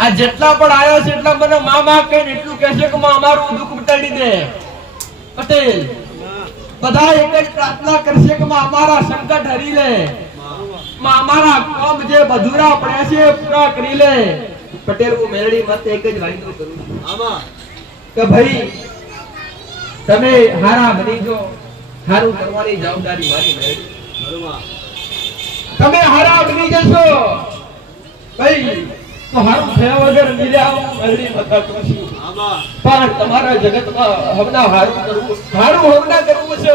આ જેટલા પણ આવ્યા છે એટલા મને મામા કહીને એટલું કહેશે કે અમારું દુઃખ મટાડી દે પટેલ બધા એક જ પ્રાર્થના કરશે કે અમારા સંકટ હરી લે અમારા કામ જે બધુરા પડ્યા છે પૂરા કરી લે પટેલ હું મેરડી મત એક જ વાયદો કરું આમાં કે ભાઈ તમે હારા બની જો હારું કરવાની જવાબદારી મારી મેરડી બરોબર તમે હારા બની જશો ભાઈ તો હારું થયા વગર નિર્યાવ મેરડી મત કરશું આમાં પણ તમારા જગતમાં હમણાં હારું હમણાં કરવું છે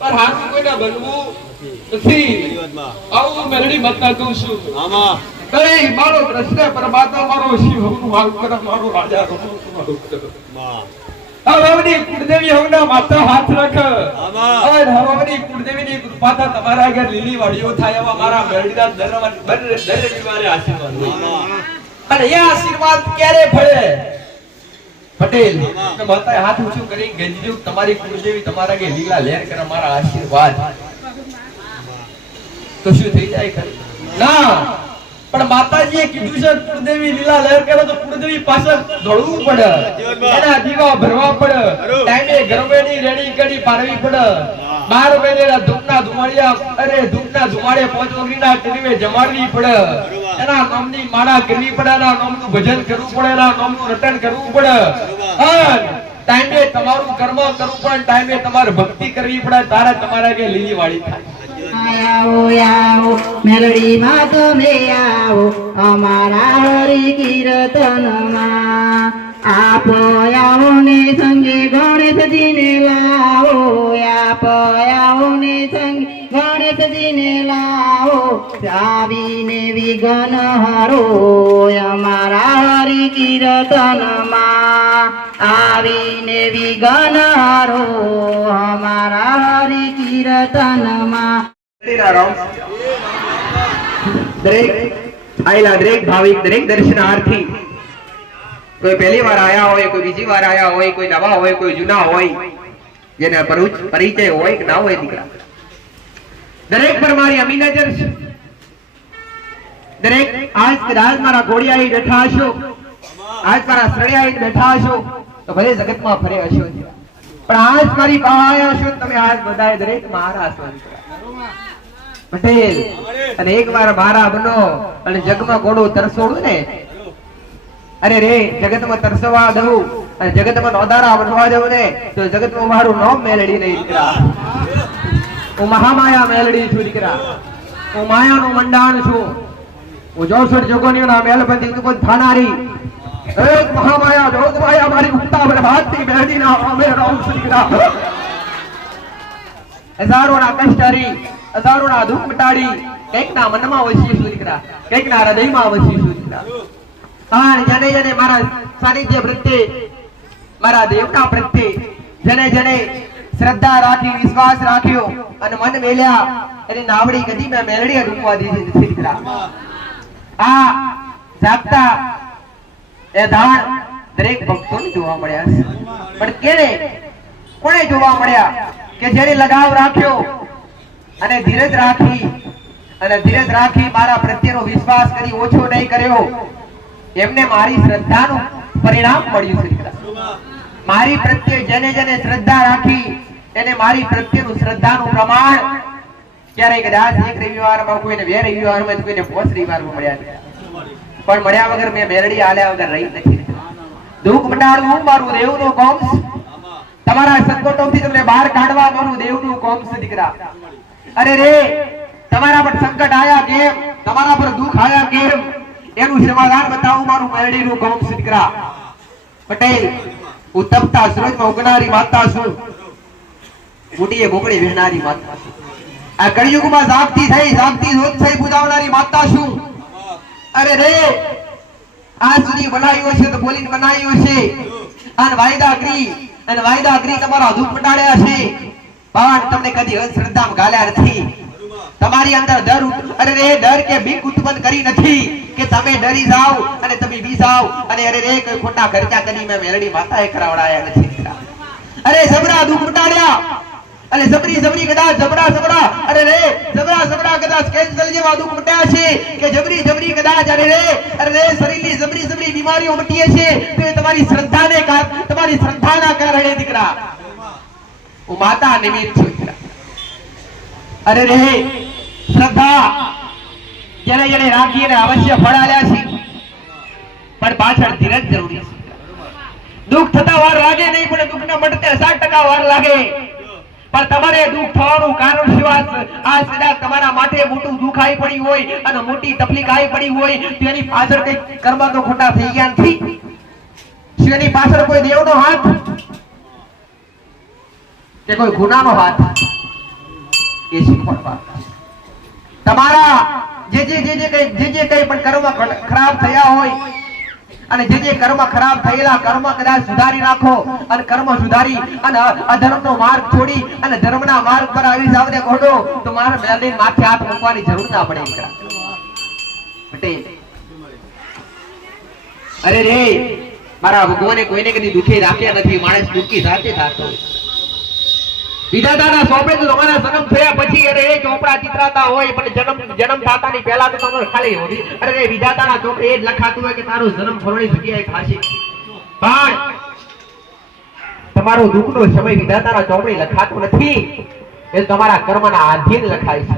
પણ હારું કોઈના બનવું નથી આવું મેરડી મત કહું છું આમાં કઈ મારો પ્રશ્ન પરમાત્મા મારો શિવ હમનું મારું કરે મારો રાજા હમનું મારું કરે હવની કુળદેવી હવના માથા હાથ રાખ આમાં હવની કુળદેવીની કૃપાથી તમારા ઘર લીલી વાડીઓ થાય એવા મારા મેરડીના દર રવિવારે આશીર્વાદ અને એ આશીર્વાદ ક્યારે ફળે પટેલ કે માતા હાથ ઊંચું કરી ગંજ્યું તમારી કુળદેવી તમારા ઘર લીલા લહેર કરે મારા આશીર્વાદ તો શું થઈ જાય ખરી ના પણ માતાજીએ કીધું છે કુળદેવી લીલા લહેર કરે તો કુળદેવી પાછળ દોડવું પડે એના દીવા ભરવા પડે ટાઈમે ગરમેની રેડી કરી પારવી પડે 12 મહિનેના ધૂપના ધુમાડિયા અરે ધૂપના ધુમાડે પોંચોગરીના ટીમે જમાડવી પડે એના નામની માળા કરવી પડે એના નામનું ભજન કરવું પડે એના નામનું રટણ કરવું પડે અને ટાઈમે તમારું કર્મ કરવું પડે ટાઈમે તમારે ભક્તિ કરવી પડે તારે તમારા કે લીલી વાળી થાય આવો આવો મેલડી માં તમે આવો અમારા હરિ કીર્તનમાં આપો આવો ને સંગે ગણેશજીને લાવો આપો આવો ને સંગે ગણેશજીને લાવો આવીને વિઘ્ન હરો અમારા હરિ કીર્તનમાં આવીને વિઘ્ન હરો અમારા હરિ કીર્તનમાં દરેક આયેલા દરેક ભાવિક દરેક દર્શનાર્થી કોઈ પહેલી વાર આયા હોય કોઈ બીજી વાર આયા હોય કોઈ નવા હોય કોઈ જૂના હોય જેને પરિચય હોય કે ના હોય દીકરા દરેક પર મારી અમી નજર છે દરેક આજ કદાચ મારા ઘોડિયાઈ બેઠા હશો આજ મારા સળિયાઈ બેઠા હશો તો ભલે જગતમાં ફરે હશો પણ આજ મારી પાસે આયા છો તમે આજ બધાએ દરેક મારા છો પટેલ અને એકવાર મારા બનો અને જગમાં ઘોડો તરસોડું ને અરે રે જગતમાં તરસવા દઉં અને જગતમાં નોદારા બનવા દઉં ને તો જગતમાં મારું નામ મેલડી નહીં દીકરા હું મહામાયા મેલડી છું દીકરા હું માયાનું મંડાણ છું હું 64 જોગણીઓના મેલબંધી કોઈ થાનારી એક મહામાયા જોગમાયા મારી ઉત્તા બરબાદથી મેલડીના અમે રામ છું દીકરા હજારોના કષ્ટ હરી હજારોના દુઃખ મટાડી કઈકના મનમાં વસી છું દીકરા કઈકના હૃદયમાં વસી છું દીકરા જને જને મારા સાનિધ્ય પ્રત્યે મારા દેવતા પ્રત્યે જને જને શ્રદ્ધા રાખી વિશ્વાસ રાખ્યો અને મન મેલ્યા એની નાવડી ગદી મેં મેલડી રૂપવા દીધી દીકરા આ જાગતા એ ધાણ દરેક ભક્તોને જોવા મળ્યા પણ કેને કોણે જોવા મળ્યા કે જેને લગાવ રાખ્યો અને ધીરજ રાખી મારા પ્રત્યેનો વિશ્વાસ કરી ઓછો નહીં કર્યો એમને મારી શ્રદ્ધાનું પરિણામ મળ્યું છે દીકરા મારી પ્રત્યે જેને જેને શ્રદ્ધા રાખી એને મારી પ્રત્યેનું શ્રદ્ધાનું પ્રમાણ ક્યારેય કદાચ એક રવિવારમાં કોઈને 2 રવિવારમાં કોઈને 5 રવિવારમાં મળ્યા પણ મળ્યા વગર મેં મેરડી આલ્યા વગર રહી નથી દુઃખ મટાડવું મારું દેવનું કામ છે તમારા સંકટોથી તમને બહાર કાઢવા મારું દેવનું કામ છે દીકરા અરે રે તમારા પર સંકટ આયા કેમ તમારા પર દુઃખ આયા કેમ એનું સમાધાન બતાવું મારું મેરડીનું કામ છે દીકરા પટેલ હું તપતા સૂરજમાં ઉગનારી માતા છું મોટીએ ગોગળી વહેનારી માતા છું આ કળિયુગમાં જાગતી જોત થઈ પૂજાવનારી માતા છું અરે રે આજ સુધી બનાવ્યો છે તો બોલીને બનાવ્યો છે અને વાયદા કરી તમારા દુઃખ મટાડ્યા છે પણ તમને કદી અંધશ્રદ્ધામાં ગાલ્યા નથી તમારી અંદર ડર કે બીક ઉત્પન્ન કરી નથી કે તમે ડરી જાઓ અને તમે બી જાઓ અને અરે રે કોઈ ખોટા ખર્ચા કરી મેં મેરડી માતાએ કરાવડાયા નથી અરે જબરા દુઃખ મટાડ્યા અને જબરી કદાચ જબરા અરે રે જબરા કદાચ કેન્સલ જેવા દુઃખ મટ્યા છે કે જબરી કદાચ અરે રે શરીરની જબરી શરીરની બીમારીઓ મટીએ છે તો એ તમારી શ્રદ્ધાના કારણે દીકરા. હું માતા નિમિત્ત છું દીકરા. અરે રે શ્રદ્ધા જેને જેને રાખીને અવશ્ય ફળ આલ્યા છે, પણ પાછળ ધીરજ જરૂરી છે. દુઃખ થતા વાર લાગે નહીં, પણ દુઃખને મટતે 60% વાર લાગે. પણ તમારે દુઃખ થવાનું કારણ શું? આ કદાચ તમારા માથે મોટું દુઃખ આવી પડ્યું હોય અને મોટી તકલીફ આવી પડી હોય તો એની પાછળ કઈ કર્મ તો ખોટા થઈ ગયા નથી? શું એની પાછળ કોઈ દેવનો હાથ કે કોઈ ગુનાનો હાથ? એ શીખવાડવા તમારા જે કઈ પણ કર્મ ખરાબ થયા હોય અને જે કર્મ ખરાબ થયેલા કર્મ કદાચ સુધારી નાખો અને કર્મ સુધારી અને અધર્મનો માર્ગ છોડી અને ધર્મના માર્ગ પર આવી જાવ ને કહો તો મારા મેલડીન માથે હાથ મૂકવાની જરૂર ના પડે. પટેલ અરે રે મારા ભગવાને કોઈને કદી દુખી રાખ્યા નથી. માણસ દુખી સાથે થતો વિધાતાના સોંપે તો તમારા જન્મ થયા પછી અરે એ ચોપડા ચિતરાતા હોય, પણ જન્મ થતાની પહેલા તો તમારે ખાલી અરે રે વિધાતાના ચોપડે એ જ લખાતું હોય કે તારો જન્મ ફરવાની જગ્યાએ થશે. પણ તમારો દુઃખનો સમય વિધાતાના ચોપડે લખાતો નથી, એ તમારા કર્મના આધીન લખાય છે.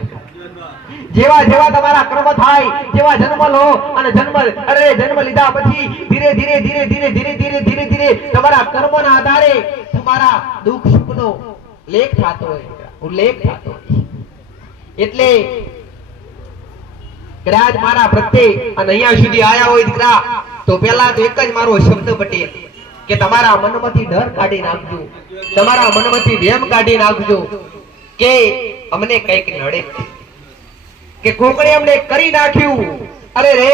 જેવા જેવા તમારા કર્મ થાય, જેવા જન્મ લો અને જન્મ લીધા પછી ધીરે ધીરે તમારા કર્મના આધારે તમારા દુઃખ સુખનો લેખ થતો હોય, ઉલ્લેખ થતો હોય. એટલે કદાચ મારા પ્રત્યે અને અહીંયા સુધી આયા હોય દીકરા તો પહેલા તો એક જ મારો શબ્દ પટેલ કે તમારા મનમાંથી ડર કાઢી નાખજો, તમારા મનમાંથી વેમ કાઢી નાખજો કે અમને કઈક નડે કે કોકણે અમને કરી નાખ્યું. અરે રે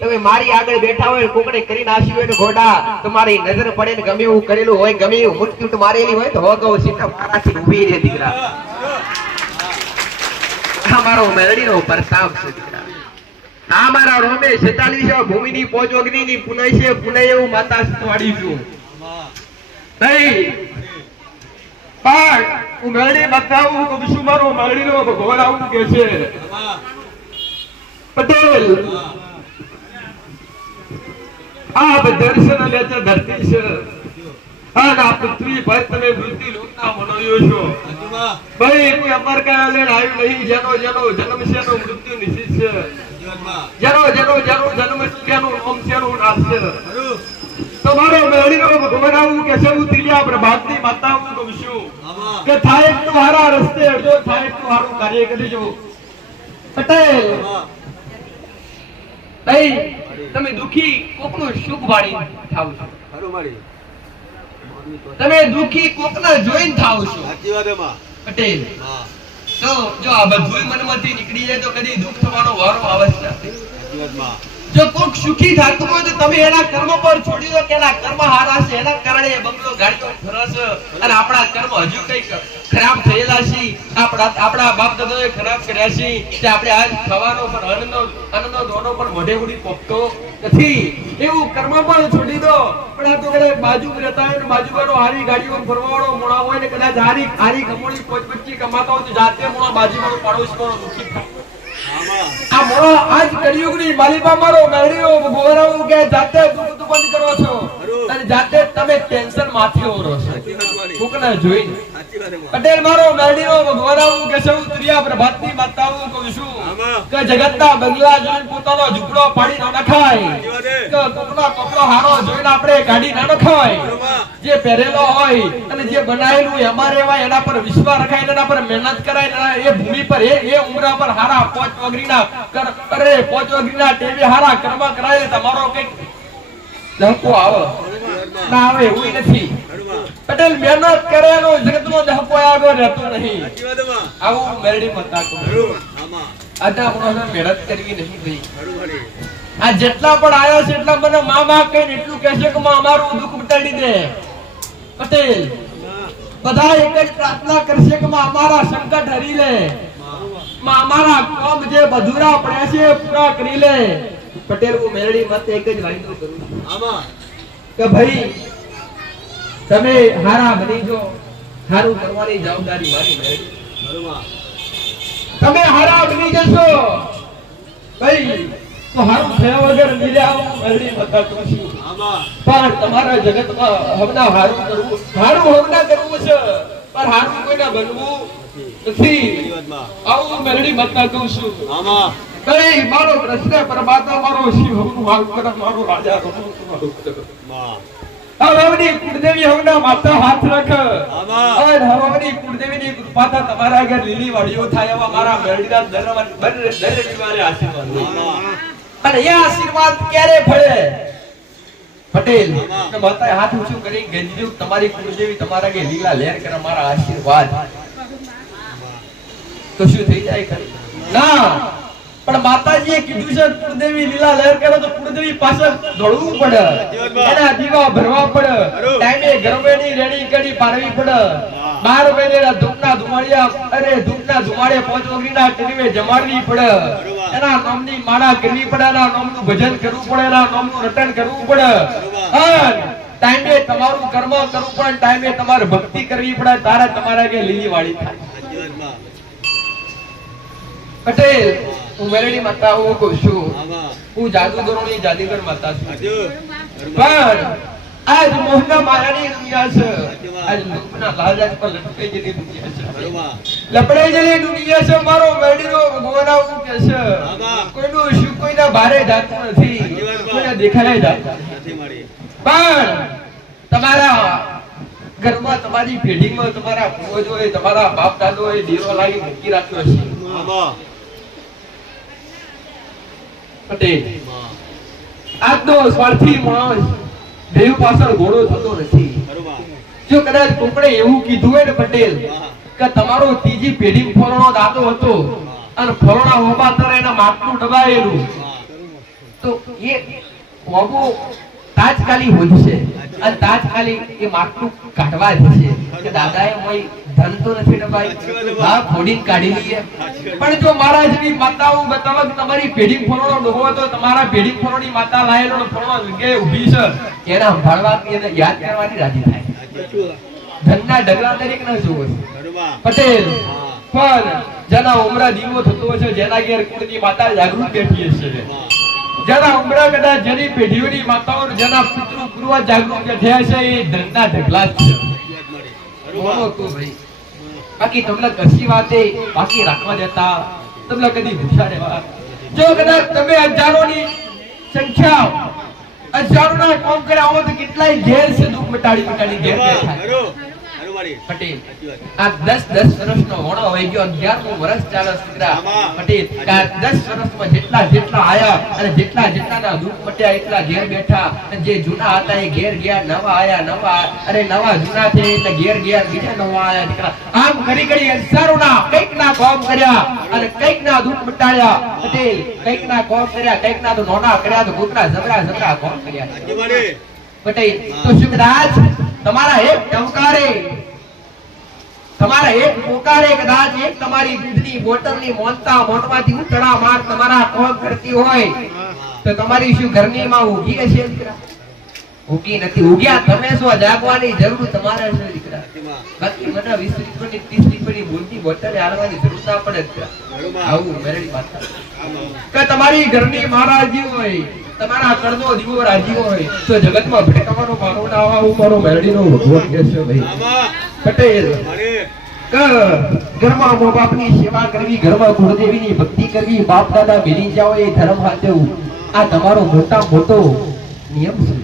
તમે મારી આગળ બેઠા હોય કોકણે કરી નાખ્યું હોય ઘોડા તમારી નજર પડે ને ગમે એવું કરેલું હોય, ગમે એવું મુટકીટ મારેલી હોય તો હોગો સીધા મારાથી ઊભી રહે દીકરા. આ મારો મેલડીનો પ્રતાપ છે દીકરા. આ મારા રોમે 46 ભૂમિની પોજોગનીની પુનય છે, પુનય એવું માતા વાડી છું નહીં. પણ હું મેલડી બતાવું તો શું મારો મેલડીનો ભગવાન આવું કે છે પટેલ આપ દર્શન લે છે ધરતી છે અને આ પૃથ્વી પર તમે વૃત્તિ લોકના મનોયો છો. ભાઈ કોઈ અમર કાયા લેણ આવ્યું નહીં. જેનો જન્મ છે એનો મૃત્યુ નિશ્ચિત છે. જેનો જન્મ છે એનું નામ છે એનું નાશ છે. તમારો મેળીનો ભગવાન આવું કે છે હું તિલિયા પ્રભાતની માતા હું કહું છું કે થાય તો હારા રસ્તે અડધો થાય તો હારું કાર્ય કરજો. પટેલ નહીં તમે દુખી કોકનું સુખ વાળી થાવ છો, તમે દુખી કોકના જોઈને થાવ છો. પટેલ તો જો આ બધું મનમાંથી નીકળી જાય તો કદી દુઃખ થવાનો વારો આવે જ નથી. જો કોક સુખી થતું હોય તો તમે એના કર્મ પર છોડી દો કે એના કર્મ હારા છે, એના કારણે બંગલો ગાડીઓ ફરસ અને આપણા કર્મ હજુ કઈક ખરાબ થયેલા છે, આપણા બાપ દાદાએ ખરાબ કર્યા છે તે આપણે આજ ખાવાનો પણ અન્નનો દોનો પણ મોઢે ઉડી પોકતો નથી. એવું કર્મ પણ છોડી દો. પણ આ તો કદાચ બાજુ રહેતા હોય ને બાજુવાળો હારી ગાડીઓ ફરવાવાળો મોણા હોય ને કદાચ હારી કમોડી 25 કમાતો હોય તો જાતે મોણા બાજુવાળો પાડોશીવાળો દુઃખી થાય. આ મોળો આજ કળિયુગની માલિકા મારો મેળીઓ ગોરાવું કે જાતે દુઃખ બંધ કરો છો અને જાતે તમે ટેન્શન માથી ઓરો છો કોકના જોઈને. પટેલ મારો મેળીઓ ગોરાવું કે સૌ ત્રિયા પ્રભાતની માતાઓ કહું છું કે જગતના બંગલા જોઈને પોતાનો ઝૂંપડો પાડી ન નખાય, કે કોકનો કપડો હારો જોઈને આપણે કાઢી ન નખાય. જે પહેરેલો હોય અને જે બનાવેલું અમારે એવા એના પર વિશ્વાસ રખાય, એના પર મહેનત કરાય, એ ભૂમિ પર એ ઉમરા પર હારા પોચ વગરીના ટેવે હારા કર્મ કરાય તમારો કઈક ધક્કો આવે ના આવે એવું નથી. પટેલ મહેનત કરેલો જગતનો ધક્કો આવ્યો રહેતો નહીં. આવું મેરડી મતા કહું. આટા આપણે મહેનત કરવી નહીં ભાઈ. આ જેટલા પણ આવ્યો છે એટલા મને માં કહીને એટલું કહેશે કે માં અમારું દુઃખ મટાડી દે. પટેલ બધા એક જ પ્રાર્થના કરશે કે માં અમારા સંકટ હરી લે, અમારા કામ જે બધુરા પડ્યા છે પૂરા કરી લે. પટેલ હું મેરડી મત એક જ વાયદો કરું આમાં કે ભાઈ તમે હારા બની જો, હારું કરવાની જવાબદારી મારી મેરડી. તમે હારા બની જશો ભાઈ તો હારું થયા વગર નિર્યા મેલડી માતા કહું છું. પણ તમારા જગતમાં હમણાં હારું હમણાં કરવું છે, પણ હારું કોઈને બનવું નથી. આવું મેલડી માતા કહું છું. અરે મારો કૃષ્ણ પરમાત્મા મારો શિવ હમનું હારું કરે, મારો રાજા હમનું હારું કરે. હવની કુળદેવી હવના માથા હાથ રાખ. અને હવની કુળદેવીની કૃપાથી તમારા આગળ લીલી વાડીઓ થાય એવા મારા મેલડીના દર રવિવારે આશીર્વાદ લે. અને એ આશીર્વાદ ક્યારે ફળે? પટેલ કે માતાએ હાથ ઊંચું કરી ગંજ્યું તમારી કુળદેવી તમારા આગળ લીલા લહેર કરે મારા આશીર્વાદ, તો શું થઈ જાય ખરી? ના, પણ માતાજીએ કીધું છે કુળદેવી લીલા લહેર કરે તો કુળદેવી પાછળ દોડવું પડે, એના દીવા ભરવા પડે, ટાઈમે ગરમેની રેડી કરી પારવી પડે, 12 મહિનેના ધૂપના ધુમાડિયા ધૂપના ધુમાડે 5 ઓગણીના ટીવે જમાડવી પડે, એના નામની માળા કરવી પડે, એના નામનું ભજન કરવું પડે, એના નામનું રટણ કરવું પડે, અને ટાઈમે તમારું કર્મ કરવું પડે, ટાઈમે તમારે ભક્તિ કરવી પડે, તારે તમારા કે લીલી વાળી થાય. પટેલ હું મેલડી માતા હું કહું છું, હું જાદુગરોની જાદુગર માતા છું. પણ આજ મોહના માયાની દુનિયા છે, આજ લોકોના લાલચ પર લટકાઈ ગયેલી દુનિયા છે, લપડાઈ ગયેલી દુનિયા છે. મારો મેલડીનો ભગવાન આવું કે છે કોઈનું શું કોઈના ભારે જાતું નથી, કોઈને દેખાય જાતું નથી. પણ તમારા ઘરમાં તમારી પેઢીમાં તમારા પૂર્વજોએ તમારા બાપ દાદોએ દીવો લાગી મૂકી રાખ્યો છે. પટેલ આજનો સ્વાર્થી માણસ દેવ પાછળ ઘોડો થતો નથી. જો કદાચ કોકડે એવું કીધું હોય ને પટેલ કે તમારો ત્રીજી પેઢી ફળનો દાદો હતો અને ફળના હોબા તરે એના માટલું દબાયેલું, તો એ હોબો તાજકાલી વધશે અને તાજકાલી એ માટલું કાઢવા જશે કે દાદાએ મોય ધન તો નથી દબાઈ, હા ફોડીને કાઢી લઈએ. પણ જો મારા જેવી માતાઓ બતાવે કે તમારી પેઢી ફળનો ડોહો હતો, તમારા પેઢી ફળની માતા લાયેલો ફળનો જગ્યાએ ઊભી છે, એને સંભાળવાની એને યાદ કરવાની રાજી થાય. ધનના ઢગલા દરેક ના જોવો પટેલ. પણ જેના ઉમરા દીવો થતો છે, જેના ઘેર કુળની માતા જાગૃત બેઠી છે, જેના ઉમરા કદાચ જેની પેઢીઓની માતાઓ જેના પિતૃ પૂર્વ જાગૃત બેઠ્યા છે, એ ધનના ઢગલા જ છે. બોલો તો ભાઈ, બાકી તમને કશી વાતે બાકી રાખવા દેતા, તમને કદી ભૂખ્યા રહેવા. જો કદાચ તમે હજારોની સંખ્યા હજારોના કામ કર્યા હો તો કેટલાય ઘેર છે દુઃખ મટાડી ઘેર બેઠા. પટેલ આ 10 વર્ષનો વણો હોય ગયો, 11મું વર્ષ ચાલે દીકરા. પટેલ આ 10 વર્ષમાં જેટલા આયા અને જેટલાના દુઃખ મટ્યા એટલા ઘેર બેઠા, અને જે જૂના હતા એ ઘેર ગયા, નવા આયા નવા જૂના છે એટલે ઘેર બીજા નવા આયા દીકરા. આમ કરી હજારોના કંઈકના કામ કર્યા અને કંઈકના દુઃખ મટાડ્યા. પટેલ કંઈકના કામ કર્યા, કંઈકના તો નોના કર્યા, તો કોકના ઝઘડા કામ કર્યા. પટેલ તો શુભરાજ તમારા એક ટંકારે કદાચ એક તમારી દૂધની બોટલની મોનમાંથી ઉતળા માર તમારા કોમ કરતી હોય તો તમારી શું ઘરની માં ઊંઘી હશે દીકરા? ઊંઘી નથી. ઊંઘ્યા તમે શું? જાગવાની જરૂર તમારે છે દીકરા. બાકી મને 20 રૂપિયાની 30 રૂપિયાની બોલની બોટલ હાલવાની જરૂર ના પડે દીકરા. આવું મેરડી માતા કે તમારી ઘરની મહારાજી હોય, તમારા કરનો દીવો રાજી હોય તો જગતમાં ભટકવાનો મારો ના આવું મારો મેરડીનો ભગવાન કે છે ભાઈ. પટેલ ઘરમાં મા બાપની સેવા કરવી, ઘરમાં કુળદેવીની ભક્તિ કરવી, બાપ દાદા ભેરી જાઓ એ ધર્મ હાથવું, આ તમારો મોટો નિયમ છે.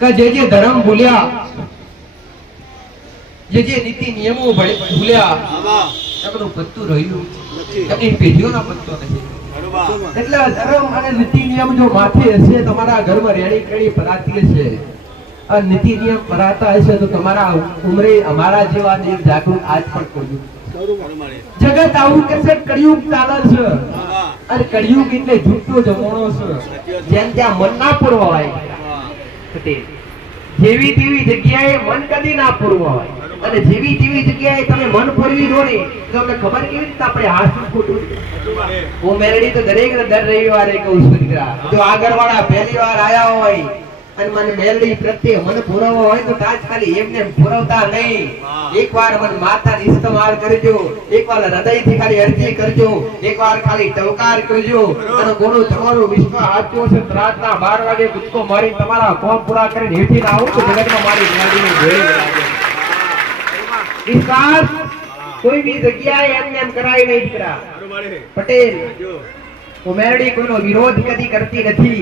કે જે ધર્મ ભૂલ્યા, જે નીતિ નિયમો ભૂલ્યા, એમનું પત્તું રહ્યું એમની પેઢીઓના પત્તો નથી. એટલે ધર્મ અને નીતિ નિયમ જો માથે હશે, તમારા ઘરમાં રેડી કરી પરાતી હશે, આ નીતિ નિયમ પરાતા હશે તો તમારા ઉમરે અમારા જેવા દેવ જાગૃત આજ પણ કરજો. જગત આવું કે છે કળિયુગ ચાલે છે, અને કળિયુગ એટલે જૂઠો જમાનો છે, જેમ ત્યાં મન ના પૂરવાય. જેવી તેવી જગ્યાએ મન કદી ના પૂરવાય, અને જેવી તેવી જગ્યાએ તમે મન પૂરવી દો ને તો તમને ખબર કેવી રીતે આપણે હાથ ખોટું. હું મેલડી તો દરેક દર રવિવારે કહું છું દીકરા, જો આગળ વાળા પહેલી વાર આયા હોય અને મને મેલડી પ્રત્યે મન પુરાવો હોય તો તાજ ખાલી એમને પુરાવતા નહીં. એકવાર મને માતાનો ઇસ્તેમાલ કરજો, એકવાર હૃદયથી ખાલી અરજી કરજો, એકવાર ખાલી ટવકાર કરજો અને ગુરુ તમારો વિશ્વ આપ્યો છે. રાતના 12 વાગે કૂદકો મારી તમારા કોમ પૂરા કરીને હેઠી ના આવું તો જગતમાં મારી મેલડીની જોઈ લાગે. વિશ્વાસ કોઈ બી જગ્યાએ એમને એમ કરાય નહીં દીકરા. પટેલ હું મેરડી કોઈનો વિરોધ કદી કરતી નથી,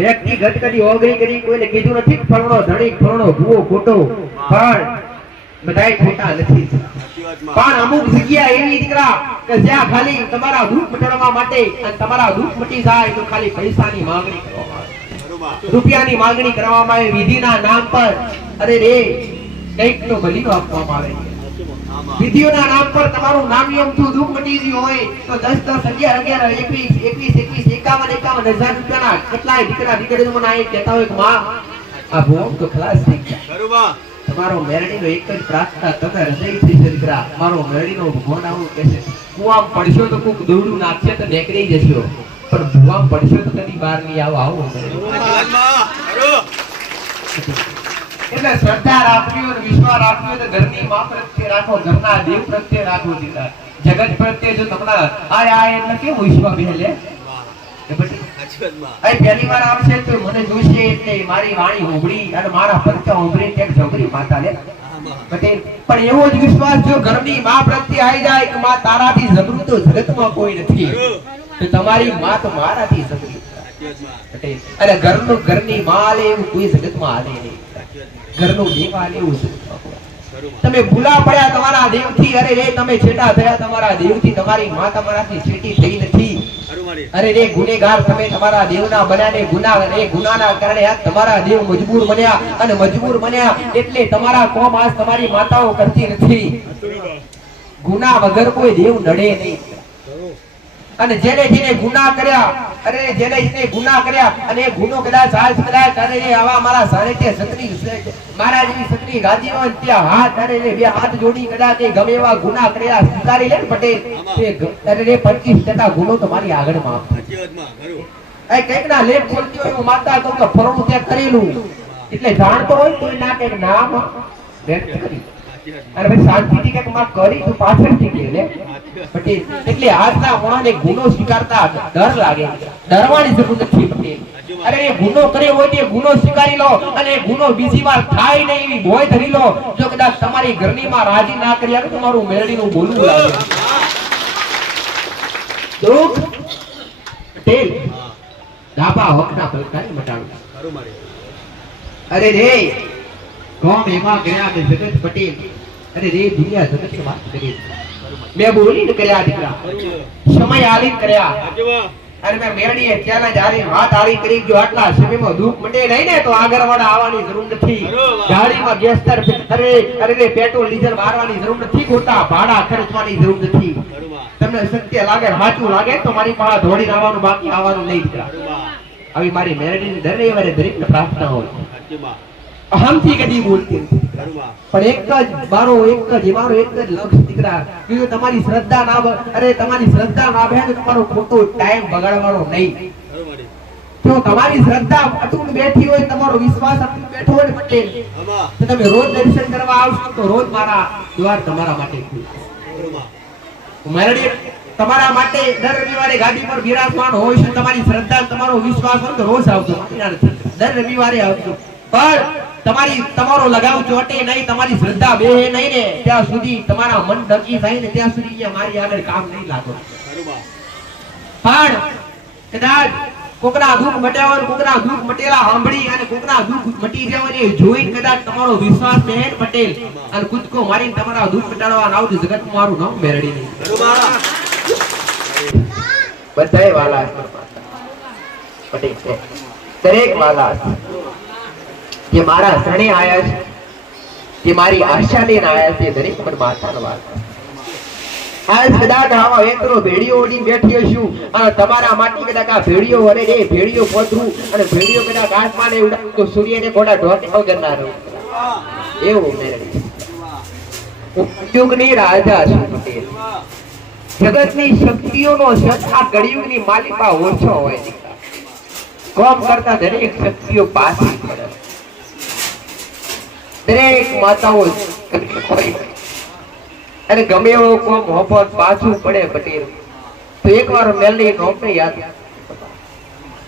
વ્યક્તિગત કદી ઓગળી કરી કોઈને કીધું નથી ફળનો ધણી ફળનો ભૂવો ખોટો, પણ બધાય ખોટા નથી. પણ અમુક જગ્યા એવી દીકરા કે જ્યાં ખાલી તમારા દુઃખ મટાડવા માટે અને તમારા દુઃખ મટી જાય તો ખાલી પૈસાની માંગણી કરવામાં આવે, રૂપિયાની માંગણી કરવામાં આવે, વિધિના નામ પર અરે રે કંઈક તો બલિનો આપવામાં આવે. વિધિઓના નામ પર તમારું નામિયમ તું દુઃખ મટી ગયું હોય તો 10 10 11 11 21 21 51 રૂપિયાના કેટલાય દીકરા દીકરીઓ મને આ કહેતા હોય કે માં આ ભોમ તો ખલાસ થઈ ગયા. તમારો મેરડીનો એક જ પ્રાર્થના તમે હૃદયથી દીકરા મારો મેરડીનો ભગવાન આવું કહેશે, હું આમ પડશો તો કોક દોરડું નાખશે તો નીકળી જશો, પણ ભૂઆમ પડશો તો કદી બહાર નહીં આવો. એટલે શ્રદ્ધા રાખવી અને વિશ્વાસ રાખવી તો ઘરની માં પ્રત્યે રાખો, ઘરના દેવ પ્રત્યે રાખો દીકરા. જગત પ્રત્યે જો તમારા આ એટલે કેવું વિશ્વાસ બેલે પહેલી વાર આવશે તો મને જોશે એટલે મારી વાણી હોબળી અને મારા પરચા હોબળી એક જબરી માતા લે પટેલ. પણ એવો જ વિશ્વાસ જો ઘરની માં પ્રત્યે આવી જાય કે માં તારાથી જબરું તો જગતમાં કોઈ નથી, તો તમારી માં તો મારાથી જબરી પટેલ. અને ઘરની માં આલે એવું કોઈ જગતમાં આલે નહીં, ઘરનું દેવ આલે એવું જગતમાં. તમે ભૂલા પડ્યા તમારા દેવથી, અરે રે તમે છેટા થયા તમારા દેવથી, તમારી માં તમારાથી છેટી થઈ નથી. અરે રે ગુનેગાર તમે તમારા દેવના બન્યા ને ગુનાના કારણે આ તમારા દેવ મજબૂર બન્યા અને મજબૂર બન્યા એટલે તમારા કોમ આજ તમારી માતાઓ કરતી નથી. ગુના વગર કોઈ દેવ નડે નહીં. અને જેને ગુના કર્યા, અરે જેને ગુના કર્યા અને ગુનો કદાચ અરે આવા મારા સાનિધ્ય સત્રી મારા જેવી સત્રી ગાદીઓ ત્યાં હાથ અરે બે હાથ જોડી કદાચ ગમે એવા ગુના કર્યા સ્વીકારી લે પટેલ, અરે 25% ગુનો તમારી આગળ માફ કઈક ના લેખ ખોલતી હોય હું માતા કહું કે ફરણું ત્યાં કરેલું એટલે જાણતો હોય કોઈ ના કઈક નામ વ્યક્ત કરી અને પછી શાંતિથી કઈક માં કરી તો પાછળથી કે લે પટેલ. એટલે આજના મોણાને ગુનો સ્વીકારતા ડર લાગે, ડરવાની જરૂર નથી પટેલ. અરે એ ગુનો કર્યો હોય તે ગુનો સ્વીકારી લો અને ગુનો બીજી વાર થાય નહીં એવી ભોય ધરી લો. જો કદાચ તમારી ઘરની માં રાજી ના કરી આવે તો મારું મેરડીનું બોલવું લાગે. દુઃખ પટેલ ડાબા હકના પલકારી મટાડું. અરે રે કોમ એમાં ગયા કે જગત પટેલ, અરે રે દુનિયા જગત વાત કરી મેં બોલીને કર્યા દીકરા, સમય આલીન કર્યા અને મેં મેરડીએ ત્યાં જારી વાત આલી કરી. જો આટલા સમયમાં દુઃખ મટે નહીં ને તો આગળવાળા આવવાની જરૂર નથી, ગાડીમાં ગેસ્ટર અરે પેટ્રોલ ડીઝલ મારવાની જરૂર નથી, ખોટા ભાડા ખર્ચવાની જરૂર નથી. તમને સત્ય લાગે સાચું લાગે તો મારી પાસે દોડીને આવવાનું, બાકી આવવાનું નહીં દીકરા. આવી મારી મેરડીની દરેક દરેકને પ્રાર્થના હોય, અહમથી કદી બોલતી નથી. પણ એક જ મારો એક જ લક્ષ્ય દીકરા કે તમારી શ્રદ્ધા ના તમારી શ્રદ્ધા ના બે તો તમારો ખોટો ટાઈમ બગાડવાનો નહીં. જો તમારી શ્રદ્ધા અતૂટ બેઠી હોય, તમારો વિશ્વાસ અતૂટ બેઠો હોય પટેલ, તો તમે રોજ દર્શન કરવા આવશો તો રોજ મારા દ્વાર તમારા માટે મેરડી તમારા માટે દર રવિવારે ગાડી પર બિરાજમાન હોય છે. તમારી શ્રદ્ધા તમારો વિશ્વાસ હોય તો રોજ આવજો, દર રવિવારે આવજો. પણ તમારો લગાવ ચોટે નહીં, તમારી શ્રદ્ધા બે નહીં ને ત્યાં સુધી તમારા મન ડકી થાય ને ત્યાં સુધી મારી આગળ કામ નહીં લાગો. પણ કદાચ કોકના દુઃખ મટાવો, કોકના દુઃખ મટેલા સાંભળી અને કોકના દુઃખ મટી જાય ને જોઈને કદાચ તમારો વિશ્વાસ બેન પટેલ અને કૂદકો મારીને તમારા દુઃખ મટાડવા આવ તો જગત મારું નામ મેરડી નહીં. બધાય વાલા પટેલ છે, દરેક વાલા જે મારા શરણે આયા છે, જે મારી આશા લઈને આયા છે, દરેક પર માતાનો વાત. આજ કદાચ આવા વેતરો ભેડીઓ ઓડીને બેઠી છું અને તમારા માટે કદાચ આ ભેડીઓ વરે રે ભેડીઓ પોતરું અને ભેડીઓ કદાચ આસમાને ઉડાડું તો સૂર્યને ઘોડા ઢોટે વગર ના રહું. એવું મેરડી હું કળિયુગની રાજા છું પટેલ. જગતની શક્તિઓનો સત્તા કળિયુગની માલિકા ઓછો હોય, કોમ કરતા દરેક શક્તિઓ પાછી પડે. દરેક માતાઓ હોય અને ગમે એવો કોઈ મોહબ્બત પાછું પડે પટેલ તો એકવાર મેલડી નોમને યાદ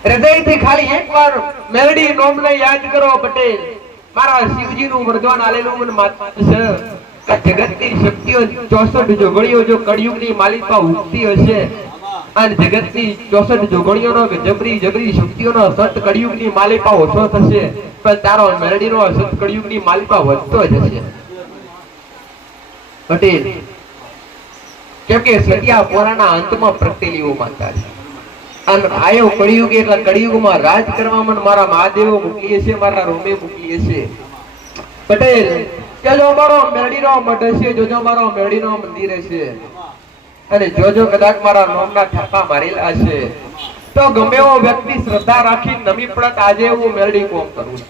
હૃદયથી ખાલી એકવાર મેલડી નોમને યાદ કરો પટેલ. મારા શિવજીનું વરદાન આલેલું મને માતા છે કે જગતની શક્તિઓ 64 જોગણીઓ જો કળિયુગની માલિકા ઉગતી હશે અને જગતની 64 જોગણીઓનો જબરી જબરી શક્તિઓનો સત કળિયુગની માલિકા ઓછો થશે પણ તારો મેલડીનો સત કળિયુગની માલિકા વધતો જ હશે પટેલ. કેમ કે સતિયા પોરાના અંતમાં પ્રગટેલી માતા છે અને આયો કળિયુગ એટલે કળિયુગમાં રાજ કરવામાં મારા મહાદેવો મૂકીએ છે, મારા રોમે મૂકીએ છે પટેલ. કે જો મારો મેલડીનો મઠ હશે, જોજો મારો મેલડીનો મંદિર હશે અને જોજો કદાચ મારા નામના ઠાપા મારેલા છે તો ગમે એવો વ્યક્તિ શ્રદ્ધા રાખી નમી પડત આજે હું મેલડી કોમ કરું.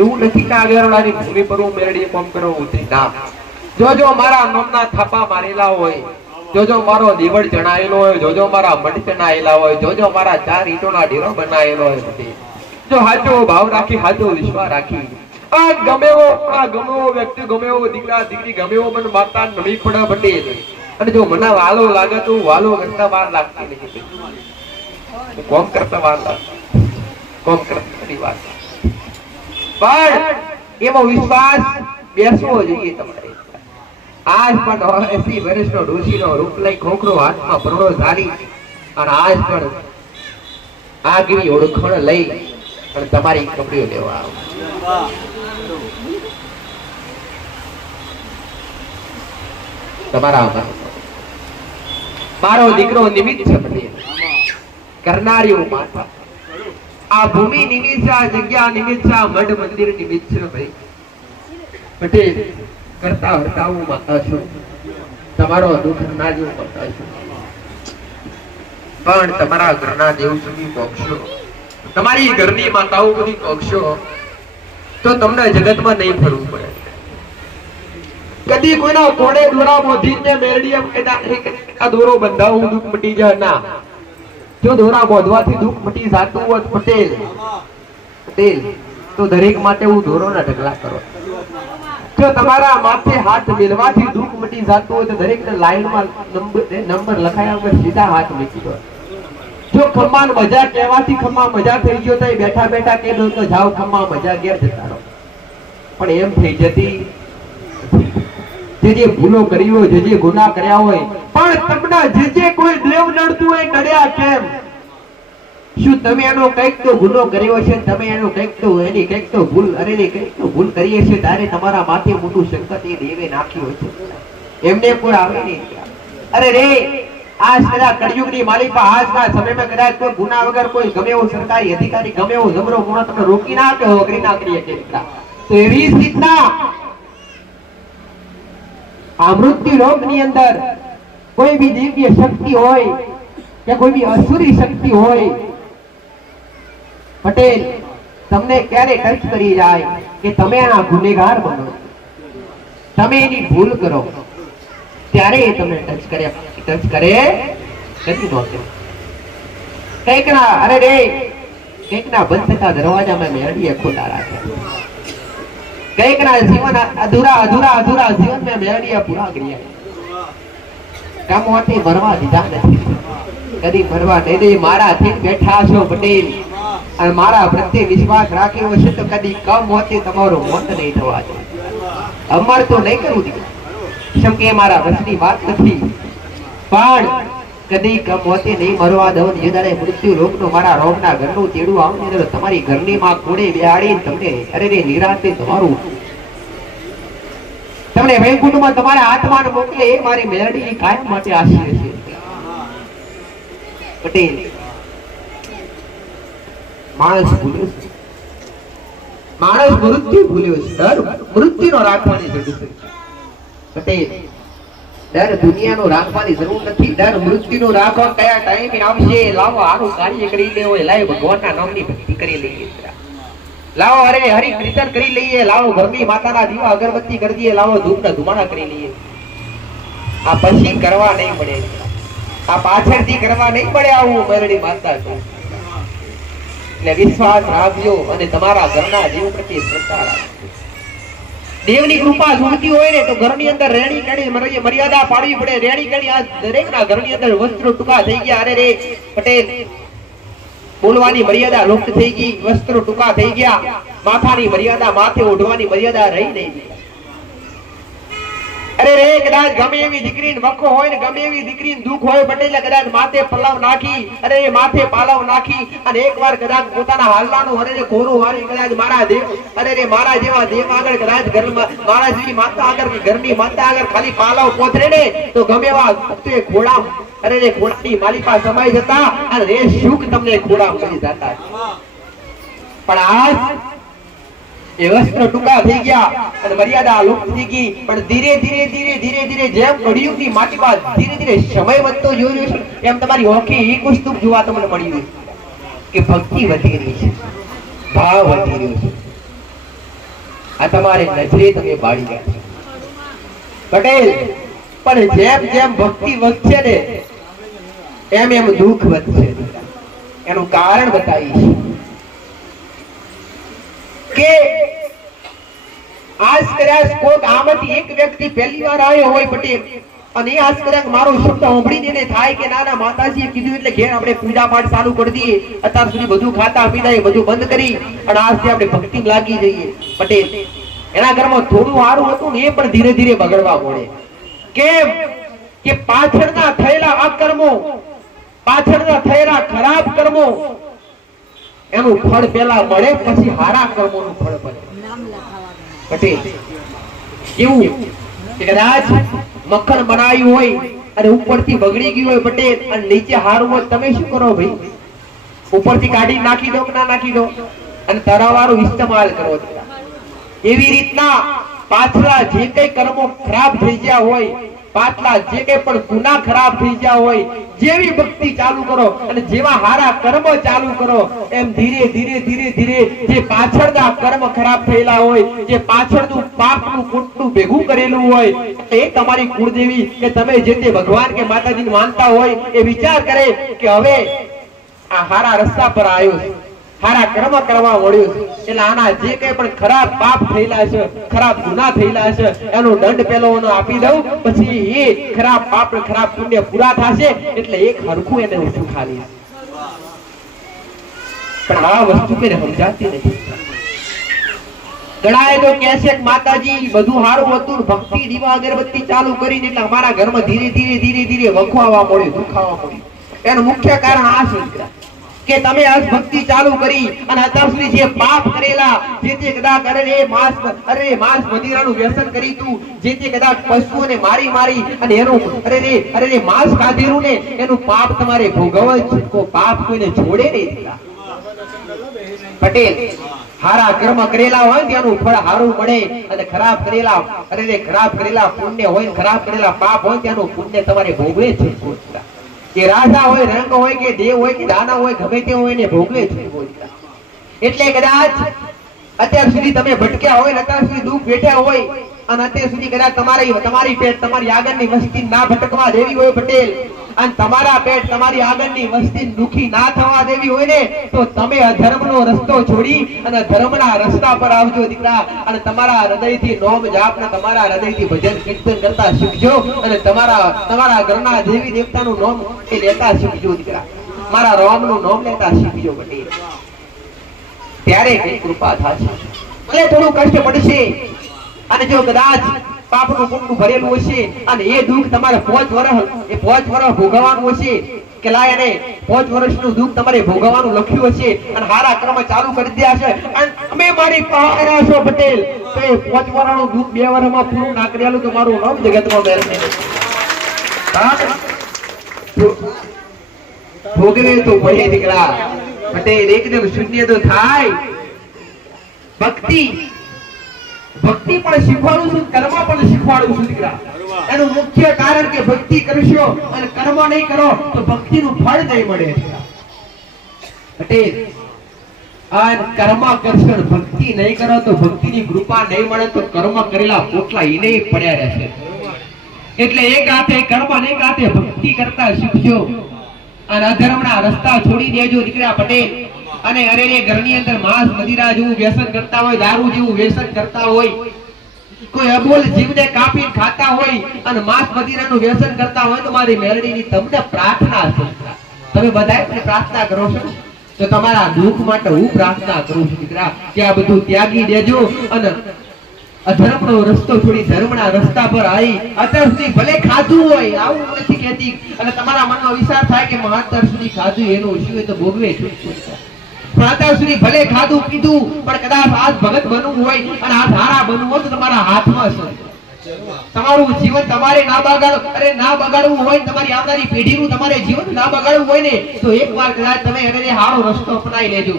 એવું નથી કે આગળવાળી ભૂમિ પર હું મેલડી કોમ કરું ના. જોજો મારા નામના થાપા મારેલા હોય, જોજો મારો દીવડ ચણાયેલો હોય, જોજો મારા મઢ ચણાયેલા હોય, જોજો મારા 4 ઈંટોના ઢેરો બનાયેલો હોય, જો સાચો ભાવ રાખી સાચો વિશ્વાસ રાખી આ ગમે એવો વ્યક્તિ ગમે એવો દીકરા દીકરી ગમે એવો મને માતા નમી પડે પટેલ અને જો મને વાલો લાગે તો વાલો કરતા વાર લાગતી નહીં, કોમ કરતા વાર લાગતી, કોમ કરતા વાર પણ એવો વિશ્વાસ બેસવો જોઈએ તમારે. આજ પણ 80 વર્ષનો ડોશીનો રૂપ લઈ ખોખરો હાથમાં પરણો ધારી અને આજ પણ આગવી ઓળખણ લઈ અને તમારી કપડીઓ લેવા આવો. તમારા મારો દીકરો નિમિત્ત છે પટેલ, કરનારીઓ માતા. આ ભૂમિ નિમિત્ત છે, આ જગ્યા નિમિત્ત છે, આ મઢ મંદિર નિમિત્ત છે ભાઈ પટેલ. કરતા હરતા હું માતા છું, તમારો દુઃખ ના જેવું માતા છું પણ તમારા ઘરના દેવ સુધી પહોંચશો, તમારી ઘરની માતાઓ સુધી પહોંચશો તો તમને જગતમાં નહીં ફરવું પડે. કદી કોઈના કોડે દોરા મોધીને મેરડી એમ કહેતા આ દોરો બંધાવું દુઃખ મટી જાય ના. જો દોરા બોધવાથી દુઃખ મટી જાતું હોત પટેલ તો દરેક માટે હું દોરોના ઢગલા કરો. જો તમારા માથે હાથ મેલવાથી દુઃખ મટી જાતું હોય તો દરેક લાઈનમાં નંબર લખાયા વગર સીધા હાથ મૂકી દો. જો ખમ્માન મજા કહેવાથી ખમ્મા મજા થઈ ગયો તો બેઠા બેઠા કે દો તો જાઓ ખમ્મા મજા ઘેર જતા રહો. પણ એમ થઈ જતી જે ભૂલો કરી હોય, જે ગુનાહ કર્યા હોય પણ તમને જે કોઈ દેવ નડતું હોય નડ્યા કેમ? શું તમે એનો કંઈક તો ગુનો કર્યો છે, તમે એનો કંઈક તો એની કંઈક તો ભૂલ કંઈક તો ભૂલ કરી છે ત્યારે તમારા માથે મોટું સંકટ એ દેવે નાખ્યું છે, એમને કોઈ આવે નહીં. અરે રે આજ કદાચ કળિયુગની માલિકા આજના સમયમાં કદાચ કોઈ ગુના વગર કોઈ ગમે એવો સરકારી અધિકારી ગમે એવો જબરો ગુનો તમને રોકી ના આપે હોગરી ના કરી શકે તો એવી જ રીતના આ મૃત્યુ લોકની અંદર કોઈ બી દિવ્ય શક્તિ હોય કે કોઈ બી અસુરી શક્તિ હોય પટેલ તમને ક્યારે ટચ કરી જાય કે તમે એના ગુનેગાર બનો, તમે એની ભૂલ કરો ત્યારે એ તમને ટચ કરે કદી નહોતો. કંઈક ના અરે રે કંઈક ના બંધ થતા દરવાજામાં મેળવીએ ખોટા રાખ્યા, કંઈક ના જીવન અધૂરા જીવન મેં મેળવીએ પૂરા કર્યા. કામોથી ભરવા દીધા નથી, કદી ભરવા નહીં દે. મારાથી બેઠા છો પટેલ અને મારા પ્રત્યે વિશ્વાસ રાખ્યો હશે તો કદી કમ હોતે તમારું મોત નહીં થવા દે. અમર તો નહીં કરવું દીકરા, કેમ કે મારા વસની વાત નથી પણ કદી કમ હોતે નહીં મરવા દઉં. જે દાડે મૃત્યુ રોગનો મારા રોગના ઘરનું તેડું આવને તો તમારી ઘરની માં કોડે બેહાડી તમને અરે રે નિરાંતે તમારું તમને વૈકુંઠમાં તમારા આત્માને મોકલે એ મારી મેલડી કાયમ માટે આશીર્વાદ છે પટેલ. માણસ ભૂલ્યો છે, માણસ મૃત્યુ ભૂલ્યો છે, ડર મૃત્યુનો રાખવાની જરૂર છે પટેલ. ડર દુનિયાનો રાખવાની જરૂર નથી, ડર મૃત્યુનો રાખવા કયા ટાઈમે આવશે. લાવો આનું કાર્ય કરી લેવો, લાવો ભગવાનના નામની ભક્તિ કરી લઈએ, લાવો અરે હરિ કીર્તન કરી લઈએ, લાવો ઘરની માતાના દીવા અગરબત્તી કરી દઈએ, લાવો ધૂપના ધુમાડા કરી લઈએ. આ પછી કરવા નહીં પડે, આ પાછળથી કરવા નહીં પડે. આવું મેરડી માતા છે એટલે વિશ્વાસ રાખજો અને તમારા ઘરના જીવ પ્રત્યે શ્રદ્ધા રાખજો. દેવની કૃપા જોઈતી હોય ને તો ઘરની અંદર રેણી કેણી મર્યાદા પાડવી પડે. રેણી કેણી આ દરેકના ઘરની અંદર વસ્ત્રો ટૂંકા થઈ ગયા. અરે રે પટેલ, બોલવાની મર્યાદા લુપ્ત થઈ ગઈ, વસ્ત્રો ટૂંકા થઈ ગયા, માથાની મર્યાદા, માથે ઓઢવાની મર્યાદા રહી નહીં. અરે રે કદાચ ગમે એવી દીકરીને વખો હોય ને ગમે એવી દીકરીને દુઃખ હોય પટેલ, કદાચ માથે પલ્લવ નાખી, અરે માથે પાલવ નાખી અને એકવાર કદાચ પોતાના હાલવાનું અરે કોરું વારી કદાચ મારા દેવ, અરે રે મારા જેવા દેવ આગળ કદાચ ઘરમાં મારા જેવી માતા આગળ ઘરની માતા આગળ ખાલી પાલવ પોતરે ને તો ગમે એવા ભક્તોએ ખોળામ, અરે રે ખોળાની માલિકા સમાઈ જતા અને રે સુખ તમને ખોળામ કરી જતા. પણ આજ એ વસ્ત્ર ટૂંકા થઈ ગયા અને મર્યાદા લુપ્ત થઈ ગઈ. પણ ધીરે ધીરે ધીરે ધીરે ધીરે જેમ કળિયુગની માટીમાં ધીરે ધીરે સમય વધતો જોઈ રહ્યો છે એમ તમારી ઓંખે એક વસ્તુ જોવા તમને મળી રહી કે ભક્તિ વધી રહી છે, ભાવ વધી રહ્યો છે. આ તમારે નજરે તમે બાળી ગયા છો પટેલ. પણ જેમ જેમ ભક્તિ વધશે ને એમ એમ દુઃખ વધશે. એનું કારણ બતાવીશ કે આજ કદાચ કોક આમાંથી એક વ્યક્તિ પહેલી વાર આવ્યો હોય પટેલ અને આજ કદાચ મારો શબ્દ સાંભળીને એને થાય કે ના ના માતાજીએ કીધું એટલે ઘેર આપણે પૂજા પાઠ ચાલુ કરી દઈએ, અત્યાર સુધી બધું ખાતા પીતા એ બધું બંધ કરી અને આજથી આપણે ભક્તિ લાગી જઈએ પટેલ. એના ઘરમાં થોડું સારું હતું ને એ પણ ધીરે ધીરે બગડવા મળે. કેમ કે પાછળના થયેલા અકર્મો, પાછળના થયેલા ખરાબ કર્મો એનું ફળ પેલા મળે, પછી હારા કર્મોનું ફળ મળે પટેલ. કેવું કે કદાચ મક્ખણ બનાવ્યું હોય અને ઉપરથી બગડી ગયું હોય પટેલ અને નીચે હારું હોય, તમે શું કરો ભાઈ? ઉપરથી કાઢી નાખી દો કે ના નાખી દો અને તરાવાળું ઇસ્તેમાલ કરો. એવી રીતના પાછલા જે કઈ કર્મો ખરાબ થઈ ગયા હોય, પાછલા જે કઈ પણ ગુના ખરાબ થઈ ગયા હોય, જેવી ભક્તિ ચાલુ કરો અને જેવા હારા કર્મ ચાલુ કરો એમ ધીરે ધીરે ધીરે ધીરે જે પાછળના કર્મ ખરાબ થયેલા હોય, જે પાછળનું પાપનું કુંટનું ભેગું કરેલું હોય, એ તમારી કુળદેવી કે તમે જે તે ભગવાન કે માતાજીને માનતા હોય એ વિચાર કરે કે હવે આ હારા રસ્તા પર આવ્યો છે, હારા કર્મ કરવા મળ્યું છે, એટલે આના જે કઈ પણ ખરાબ પાપ થયેલા છે, ખરાબ ગુના થયેલા છે એનો દંડ પેલો આપી દઉં, પછી એ ખરાબ પાપ ખરાબ પુણ્ય પૂરા થશે એટલે એક હરખું એને ઓછું ખાલી. પણ આ વસ્તુ કોઈને સમજાતી નથી. ઘણાએ તો કહે છે કે માતાજી બધું સારું હતું, ભક્તિ દીવા અગરબત્તી ચાલુ કરીને એટલે અમારા ઘરમાં ધીરે ધીરે ધીરે ધીરે વખવાવા મળ્યું, દુખાવા મળ્યું. એનું મુખ્ય કારણ આ છે કે તમે આજ ભક્તિ ચાલુ કરી અને અત્યાર સુધી જે પાપ કરેલા, જે તે કદાચ માંસ મદિરાનું વ્યસન કરી તું, જે તે કદાચ પશુઓને મારી મારી અને એનું માંસ ખાધેલું ને એનું પાપ તમારે ભોગવવું જ. પાપ કોઈને છોડે નહીં પટેલ. હારા કર્મ કરેલા હોય તેનું ફળ હારું મળે અને ખરાબ કરેલા પુણ્ય હોય, ખરાબ કરેલા પાપ હોય તેનું પુણ્ય તમારે ભોગવે છે. એ રાજા હોય, રંગ હોય કે દેવ હોય કે દાનવ હોય, ગમે તે હોય ને ભોગવે છે. એટલે કદાચ અત્યાર સુધી તમે ભટક્યા હોય, અત્યાર સુધી દુઃખ વેઠ્યા હોય અને અત્યાર સુધી કદાચ તમારી પેટ તમારી આગળની વસ્તી ના ભટકવા દેવી હોય પટેલ, અને તમારા પેટ તમારી આગળની વસ્તી દુખી ના થવા દેવી હોય ને તો તમે અધર્મનો રસ્તો છોડી અને ધર્મના રસ્તા પર આવજો દીકરા. અને તમારા હૃદયથી નોમ જાપ ને તમારા હૃદયથી ભજન કીર્તન કરતા શીખજો અને તમારા ઘરના દેવી દેવતાનું નામ એ લેતા શીખજો દીકરા. મારા રામનું નામ લેતા શીખજો પટેલ. ત્યારે કઈ કૃપા થશે. ભલે થોડું કષ્ટ પડશે અને જો કદાચ પાપનું પુણ્યનું ભરેલું હશે અને એ દુઃખ તમારે 5 વર્ષ ભોગવવાનું હશે કે લાય અને 5 વર્ષનું દુઃખ તમારે ભોગવવાનું લખ્યું હશે અને હારા કર્મ ચાલુ કરી દે હશે અને અમે મારી પહાડા છો પટેલ તો એ 5 વર્ષનું દુઃખ 2 વર્ષમાં પૂરું ના કરેલું તો મારું નામ જગતમાં મેર નહીં. ભોગવે તો પડે દીકરા પટેલ. એકદમ શૂન્ય તો થાય. ભક્તિ પણ શીખવાડું છું, કર્મ પણ શીખવાડું છું દીકરા. એનું મુખ્ય કારણ કે ભક્તિ કરશો અને કર્મ નહીં કરો તો ભક્તિનું ફળ નહીં મળે પટેલ. અને કર્મ કરશો ભક્તિ નહીં કરો તો ભક્તિની કૃપા નહીં મળે તો કર્મ કરેલા પોટલા એને પડ્યા રહેશે. એટલે એક હાથે કર્મ અને એક હાથે ભક્તિ કરતા શીખજો અને અધર્મના રસ્તા છોડી દેજો દીકરા પટેલ. અને ઘરની અંદર માંસ મદિરા જેવું વ્યસન કરતા હોય, દારૂ જેવું વ્યસન કરતા હોય કોઈ અબોલ જીવને કાપીને ખાતા હોય અને માંસ મદિરાનું વ્યસન કરતા હોય તો મારી મેલડીની તમને પ્રાર્થના છે. તમે બધાય પ્રાર્થના કરો છો તો તમારા દુઃખ માટે હું પ્રાર્થના કરું છું દીકરા કે આ બધું ત્યાગી દેજો અને અધર્મનો રસ્તો છોડી ધર્મના રસ્તા પર આવી અત્યાર સુધી ભલે ખાધું હોય આવું નથી કહેતી અને તમારા મનમાં વિચાર થાય કે અત્યાર સુધી ખાધું એનું ઓછું હોય તો ભોગવે છે. પણ અત્યાર સુધી ભલે ખાધું પીધું પણ કદાચ આજ ભગત બનવું હોય અને આ ધારા બનવું હોય તો તમારા હાથમાં છે. તમારું જીવન તમારે ના બગાડવું હોય તમારી આવનારી પેઢીનું તમારે જીવન ના બગાડવું હોય ને તો એકવાર કદાચ તમે એને સારો રસ્તો અપનાવી લેજો.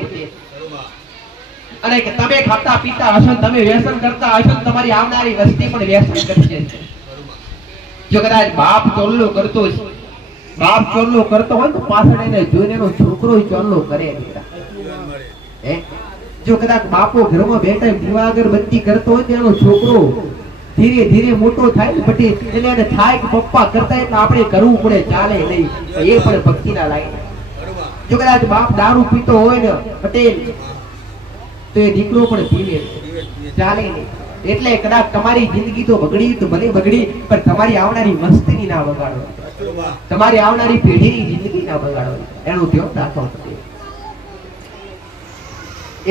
અને તમે ખાતા પીતા હશો તમે વ્યસન કરતા હશો તમારી આવનારી વસ્તી પણ વ્યસન કરશે. જો કદાચ બાપ ચોલ્લો કરતો છે બાપ ચોલ્લો કરતો હોય તો પાછળ એને જોઈને એનો છોકરો ચોલ્લો કરે. જો કદાચ બાપો ઘરમાં બેઠા દીવા અગરબત્તી કરતો હોય તો એનો છોકરો ધીરે ધીરે મોટો થાય ને પછી એને થાય કે પપ્પા કરતા એટલે આપણે કરવું પડે ચાલે નહીં એ પણ ભક્તિના લાઈન. જો કદાચ બાપ દારૂ પીતો હોય ને પટેલ તો એ દીકરો પણ પીવે ચાલે નહીં. એટલે કદાચ તમારી જિંદગી તો બગડી તો ભલે બગડી પણ તમારી આવનારી મસ્તીની ના બગાડો તમારી આવનારી પેઢીની જિંદગી ના બગાડો એનું ધ્યાન રાખો.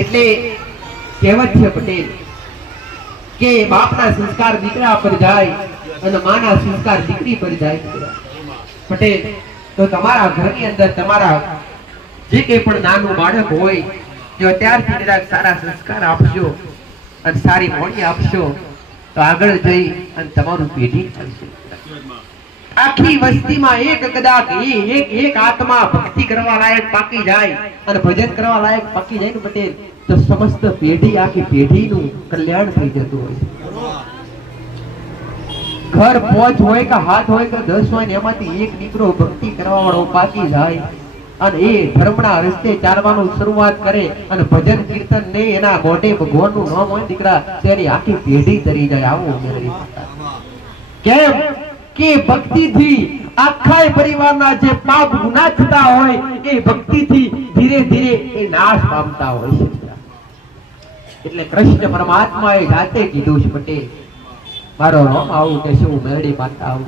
એટલે કહેવત છે પટેલ કે બાપના સંસ્કાર દીકરા પર જાય અને માના સંસ્કાર દીકરી પર જાય. પટેલ તો તમારા ઘરની અંદર તમારા જે કંઈ પણ નાનું બાળક હોય જો ત્યારથી જરાક સારા સંસ્કાર આપશો અને સારી મોડી આપશો તો આગળ જઈ અને તમારું પેઢી થશે. આખી વસ્તીમાં એક કદાચ એક આત્મા ભક્તિ કરવા લાયક પાકી જાય અને ભજન કરવા લાયક પાકી જાય ને પટેલ તો સમસ્ત પેઢી આખી પેઢીનું કલ્યાણ થઈ જતું હોય. ઘર પોચ હોય કે હાથ હોય કે 10 હોય ને એમાંથી એક દીકરો ભક્તિ કરવા વાળો પાકી જાય અને એ ધર્મના રસ્તે ચાલવાનું શરૂઆત કરે અને ભજન કીર્તન ને એના મોઢે ભગવાનનું નામ હોય દીકરા તેની આખી પેઢી તરી જાય. આવું કેમ કે ભક્તિથી આખા પરિવારના જે પાપ ગુનાહ થતા હોય એ ભક્તિથી ધીરે ધીરે એ નાશ પામતા હોય છે. એટલે કૃષ્ણ પરમાત્માએ જાતે કીધું છે પટેલ મારો નામ આવું કે શું મેરડી માતા આવું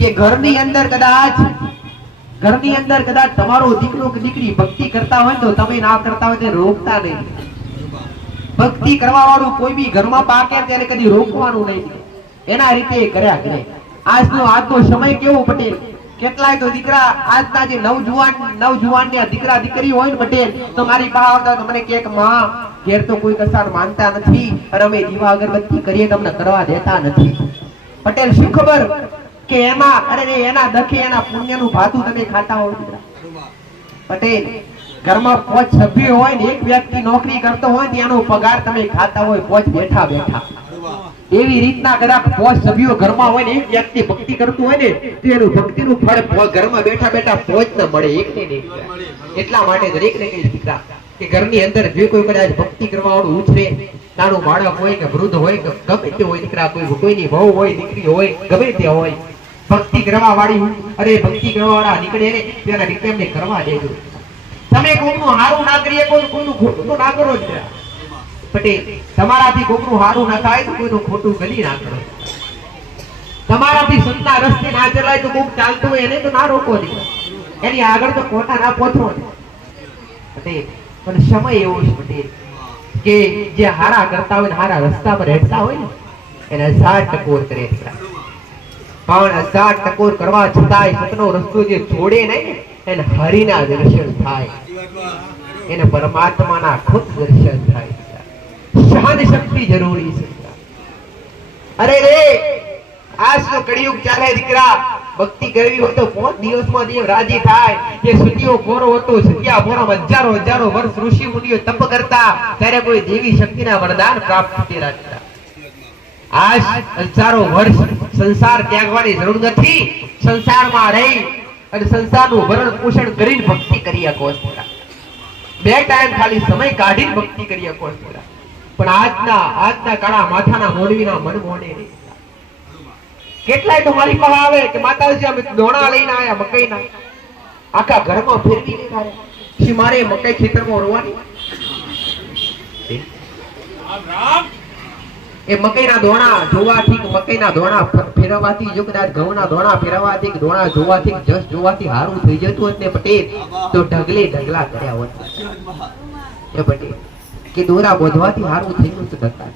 કે ઘરની અંદર કદાચ તમારો દીકરો કે દીકરી ભક્તિ કરતા હોય તો તમે ના કરતા હોય તો રોકતા નહીં. ભક્તિ કરવા વાળું કોઈ બી ઘરમાં પાકે ત્યારે કદી રોકવાનું નહીં એના રીતે કર્યા કરે. આજનો સમય કેવો પટેલ કેટલાય તો દીકરા આજના જે નવજુવાન ને દીકરા દીકરી હોય ને પટેલ તો મારી પાસે આવતા તો મને કહે કે માં ઘેર તો કોઈ કસાર માનતા નથી અને અમે દીવા અગરબત્તી કરીએ તો અમને કરવા દેતા નથી. પટેલ શું ખબર કે એના દખે એના પુણ્યનું ભાતું તમે ખાતા હો. પટેલ ઘરમાં 5 સભ્યો હોય ને એક વ્યક્તિ નોકરી કરતો હોય ને એનો પગાર તમે ખાતા હોય 5 બેઠા બેઠા. એવી રીતના કદાચ 5 સભ્યો ઘરમાં હોય ને એક વ્યક્તિ ભક્તિ કરતું હોય ને તો એનું ભક્તિનું ફળ ઘરમાં બેઠા બેઠા 5 ન મળે એકને નહીં. એટલા માટે દરેકને કહી દીકરા કે ઘરની અંદર જે કોઈ કદાચ ભક્તિ કરવા વાળું ઉછરે નાનું બાળક હોય કે વૃદ્ધ હોય કે ગમે તે હોય દીકરા કોઈની વહુ હોય દીકરી હોય ગમે તે હોય ભક્તિ કરવા વાળી ભક્તિ કરવા વાળા નીકળે ને તેના રીતે એમને કરવા દેજો. તમે કોઈનું સારું ના કરીએ કોઈનું ખોટું તો ના કરો જ. પટેલ તમારાથી કોઈનું સારું ના થાય તો કોઈનું ખોટું ગલી ના કરો. તમારાથી સંતના રસ્તે ના ચલાય તો કોઈક ચાલતું હોય એને તો ના રોકો દીકરા એની આગળ તો કોટા ના પહોંચો. પટેલ પણ સમય એવો છે પટેલ કે જે હારા કરતા હોય હારા રસ્તા પર હેઠતા હોય ને એને 1000 ટકોર કરે દીકરા. પણ 1000 ટકોર કરવા છતાંય સતનો રસ્તો જે છોડે નહીં એને હરિના દર્શન થાય એને પરમાત્માના ખુદ દર્શન થાય. સહન શક્તિ જરૂરી છે. અરે રે આજનો કળિયુગ ચાલે દીકરા ભક્તિ કરવી હોય તો 5 દિવસમાં દેવ રાજી થાય. જે સૂર્યો કોરો હતો સૂર્યા કોરો હજારો વર્ષ ઋષિ મુનિઓ તપ કરતા ત્યારે કોઈ દેવી શક્તિના વરદાન પ્રાપ્ત થયા. આજ હજારો વર્ષ સંસાર ત્યાગવાની જરૂર નથી. સંસારમાં રહી અને સંસારનું ભરણ પોષણ કરીને ભક્તિ કરી શકો છો. 2 ટાઈમ ખાલી સમય કાઢીને ભક્તિ કરી શકો છો. પણ આજના કાળા માથાના મોડવીના મન મોડે નહીં. કેટલાય તો મારી પાસે આવે કે માતાજી અમે દોણા લઈને આયા મકઈના આખા ઘરમાં ફેરવી લીધા છે મારે મકઈ ખેતરમાં રોવાની. એ મકઈના દોણા જોવાથી મકઈના દોણા ફેરવવાથી જો કદાચ ઘઉંના દોણા ફેરવવાથી દોણા જોવાથી જસ જોવાથી હારું થઈ જતું હોત ને પટેલ તો ઢગલે ઢગલા કર્યા હોત એ પટેલ કે દોરા બોધવાથી હારું થઈ ગયું તો ઢગલા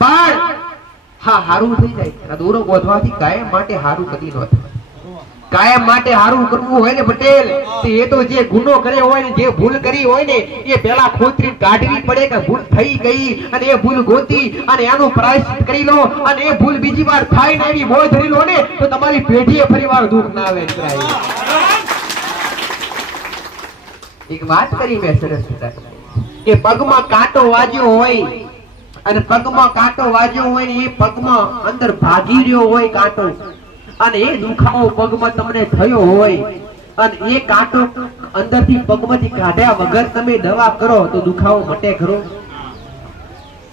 પણ હા હારું થઈ જાય દોરો બોધવાથી કાયમ માટે હારું કદી ન થાય કાયમ માટે હારું કરવું હોય ને પટેલ તો એ તો જે ગુનો કર્યો હોય ને જે ભૂલ કરી હોય ને એ પેલા ખોતરી કાઢવી પડે કે ભૂલ થઈ ગઈ અને એ ભૂલ ગોતી અને એનું પ્રાયશ્ચિત કરી લો અને એ ભૂલ બીજી વાર થાય ને એવી મોજ ધરી લો ને તો તમારી પેઢીએ ફરીવાર દુઃખ ના આવે એક વાત કરી મેં સરસ કે પગમાં કાંટો વાગ્યો હોય અને પગમાં કાંટો વાગ્યો હોય ને એ પગમાં અંદર ભાગી રહ્યો હોય કાંટો અને એ દુખાવો પગમાં તમને થયો હોય અને એ કાંટો અંદરથી પગમાંથી કાઢ્યા વગર તમે દવા કરો તો દુખાવો મટે ખરો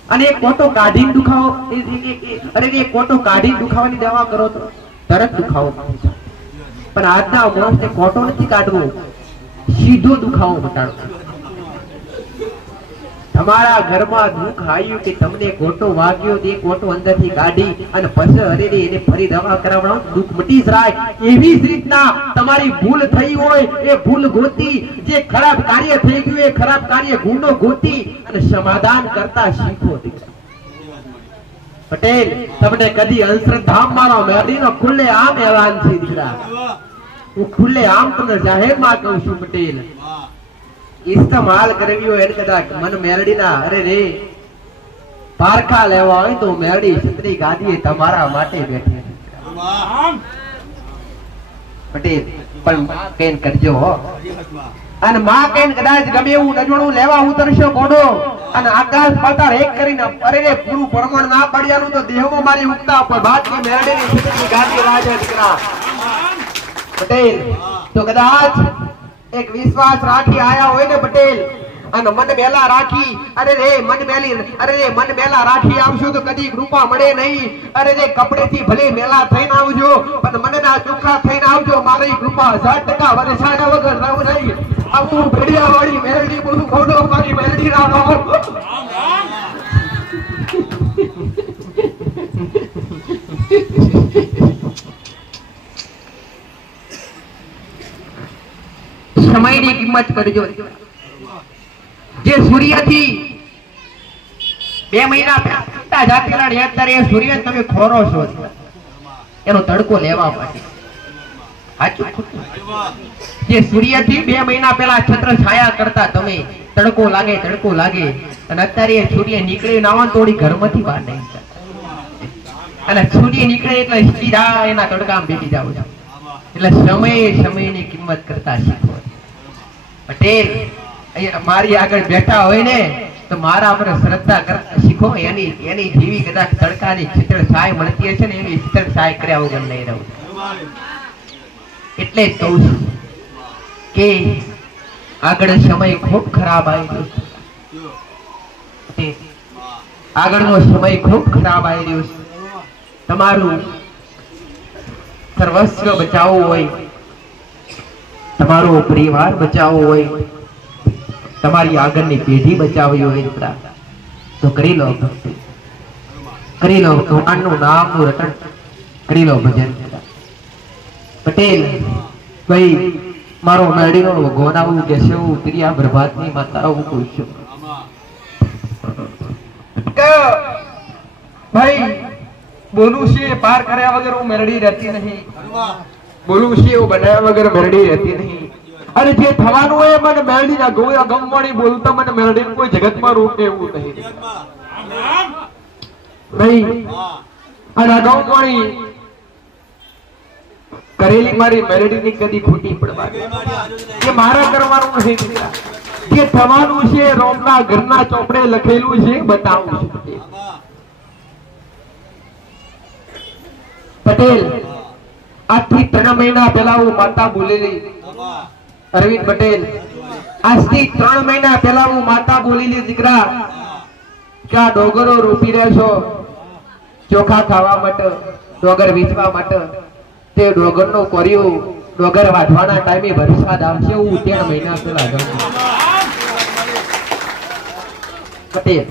અને એ કોટો કાઢીને દુખાવો અરે એ કોટો કાઢીને દુખાવાની દવા કરો તો તરત દુખાવો મટે પણ આજના માણસને કોટો નથી કાઢવો સીધો દુખાવો મટાડવો તમારા ઘરમાં દુઃખ આવ્યું કે તમને કોટો વાગ્યો તે કોટો અંદરથી કાઢી અને પછી હરીને એને ફરી દવા કરાવવાનો દુઃખ મટી જાય એવી જ રીતના તમારી ભૂલ થઈ હોય એ ભૂલ ગોતી જે ખરાબ કાર્ય થઈ ગયું એ ખરાબ કાર્ય ગુનો ગોતી અને સમાધાન કરતા શીખો પટેલ તમને કદી અંધશ્રદ્ધા મારો મેડીનો ખુલ્લે આમ એલાન છે દીકરા હું ખુલ્લે આમ તમને જાહેરમાં કહું છું પટેલ ઇસ્તેમાલ કરવી હોય કદાચ મન મેરડીના અરે રે પારખા લેવા હોય તો મેરડી છત્રી ગાદીએ તમારા માટે બેઠી પટેલ પણ કેન કરજો અને માં કેન કદાચ ગમે એવું નજોણું લેવા ઉતરશો કોડો અને આકાશ પાતાળ એક કરીને અરે રે પૂરું પ્રમાણ ના પડ્યાનું તો દેહમાં મારી ઉગતા પર બાકી મેરડીની છત્રી ગાદી વાજે દીકરા પટેલ તો કદાચ એક વિશ્વાસ રાખી આયા હોય ને પટેલ અને મન મેલા રાખી અરે રે મન મેલા રાખી આવશો તો કદી કૃપા મળે નહીં અરે રે કપડેથી ભલે મેલા થઈને આવજો પણ મનના ચોખ્ખા થઈને આવજો મારી કૃપા 100% વરસાડા વગર રહું નહીં આવું ભેડિયા વાળી મેરડી બોલું ખોડો મારી મેરડી ના રહો સમયની કિંમત કરજો જે સૂર્યથી 2 મહિના પહેલા જાતેલા અત્યારે એ સૂર્ય તમે ખોરો છો એનો તડકો લેવા માટે સાચું જે સૂર્યથી 2 મહિના પહેલા છત્ર છાયા કરતા તમે તડકો લાગે અને અત્યારે એ સૂર્ય નીકળે નાવા તોડી ઘરમાંથી બહાર નહીં અને સૂર્ય નીકળે એટલે સીધા એના તડકામાં બેસી જાવ છો એટલે સમયની કિંમત કરતા શીખો પટેલ મારી આગળ બેઠા હોય ને તો મારા પર શ્રદ્ધા કરતા શીખો એની જેવી કદાચ તડકાની શીતળ છાય મળતી હશે ને એવી શીતળ છાય કર્યા વગર નહીં રહું એટલે જ કહું છું કે આગળ સમય ખૂબ ખરાબ આવી રહ્યો છે આગળનો સમય ખૂબ ખરાબ આવી રહ્યો છે તમારું સર્વસ્વ બચાવવું હોય તમારો પરિવાર બચાવવો હોય તમારી આગળની પેઢી બચાવવી હોય તો કરી લો ભક્તિ કરી લો ભગવાનનું નામનું રટણ કરી લો ભજન પટેલ ભાઈ મારો મેળીનો ગોનાવું કે છે હું ક્રિયા પ્રભાતની માતા આવું કહું છું ભાઈ બોલું છે પાર કર્યા વગર હું મેરડી રહેતી નહીં બોલું છે એવું બનાવ્યા વગર મેરડી રહેતી નહીં અને જે થવાનું હોય મને મેરડીના ગોયા ગમવાણી બોલતા મને મેરડી કોઈ જગતમાં રોકે એવું નહીં ભાઈ અને આ ગમવાણી કરેલી મારી મેરડીની કદી ખોટી પડવાની એ મારા કરવાનું નથી જે થવાનું છે રોમના ઘરના ચોપડે લખેલું છે બતાવું છું પટેલ આજથી 3 મહિના પહેલા હું માતા બોલેલી અરવિંદ પટેલ આજથી 3 મહિના પહેલા હું માતા બોલેલી દીકરા કે આ ડોગરો રોપી રહ્યા છો ચોખા ખાવા માટે ડોગર વેચવા માટે તે ડોગરનો કોરિયો ડોગર વાઢવાના ટાઈમે વરસાદ આવશે હું 3 મહિના પહેલા પટેલ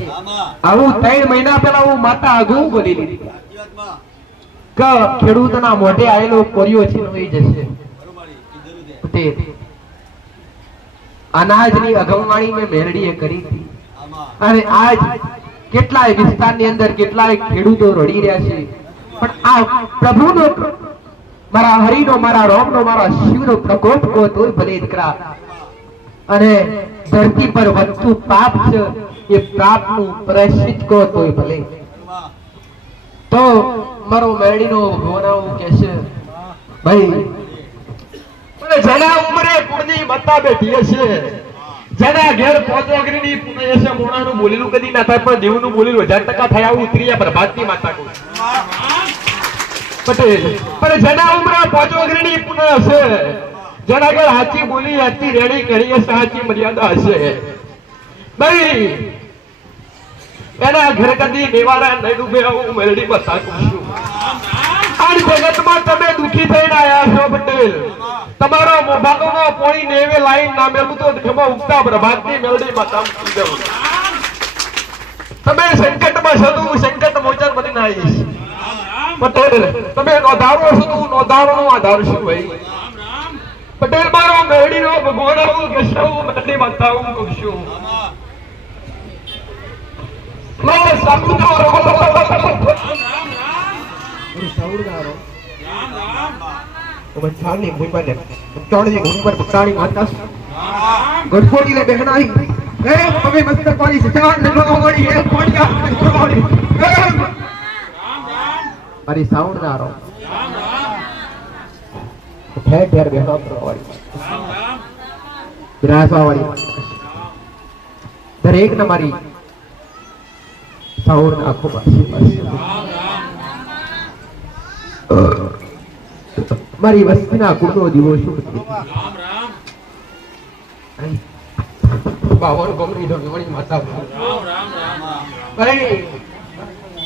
આવું 3 મહિના પહેલા હું માતા આગું બોલી લીધી કે ખેડૂતના મોઢે આવેલો કોરિયો છીનવાઈ જશે. પટેલ અનાજની અગમવાણી મેં મેરડીએ કરી હતી અને આજ કેટલાય વિસ્તારની અંદર કેટલાય ખેડૂતો રડી રહ્યા છે, પણ આ પ્રભુનો, મારા હરિનો, મારા રામનો, મારા શિવનો પ્રકોપ કો તોય ભલે દીકરા. અને ધરતી પર વધતું પાપ છે, એ પાપનું પ્રાયશ્ચિત કો તોય ભલે. તો મારો મેરડીનો ભવનાવું કે છે ભાઈ, જેના ઉંમરે કુળની માતા બેઠી છે, જેના ઘેર પોતવગરીની પુણ્ય છે, મોણાનું બોલેલું કદી ના થાય પણ દેવનું બોલેલું 1000% થાય આવું ઉતરીયા પ્રભાતની માતા કહું પટેલ. પણ જેના ઉંમરે પોતવગરીની પુણ્ય છે, જેના ઘેર સાચી બોલી, સાચી રેડી કરી હશે, સાચી મર્યાદા હશે ભાઈ, એના ઘર કદી નિવારા નહીં ડૂબે આવું મેરડી માતા કહું છું. આ જગતમાં તમે દુખી થઈને આયા છો પટેલ, તમારો મોભાગોનો પોણી નેવે લાઈન ના મેલું તો ઘરમાં ઉગતા પ્રભાતની મેરડી માતા મૂકી દઉં. તમે સંકટમાં છો, હું સંકટ મોચન બનીને આવીશ પટેલ. તમે નોંધાવો છો, હું નોંધાવવાનો આધાર છું ભાઈ પટેલ. મારો મેરડીનો ભગવાન હું કહેશું, મેરડી માતા હું કહું છું. બંચાળની ભૂમિ પર બંચાળની ભૂમિ પર બંચાળી માતા ગઢપોડી લે બહેનાઈ એ હવે મસ્તક વાળી સચાણ નગો વાળી એ કોડિયા વાળી અરે સાઉન્ડ ના રો ઠેર ઠેર બહેનો વાળી વિરાસવા વાળી દરેક ને મારી સાઉન્ડ આખો પાછી મારી વસ્તીના કુળનો દીવો શું બાવન ગમની ધોની માતા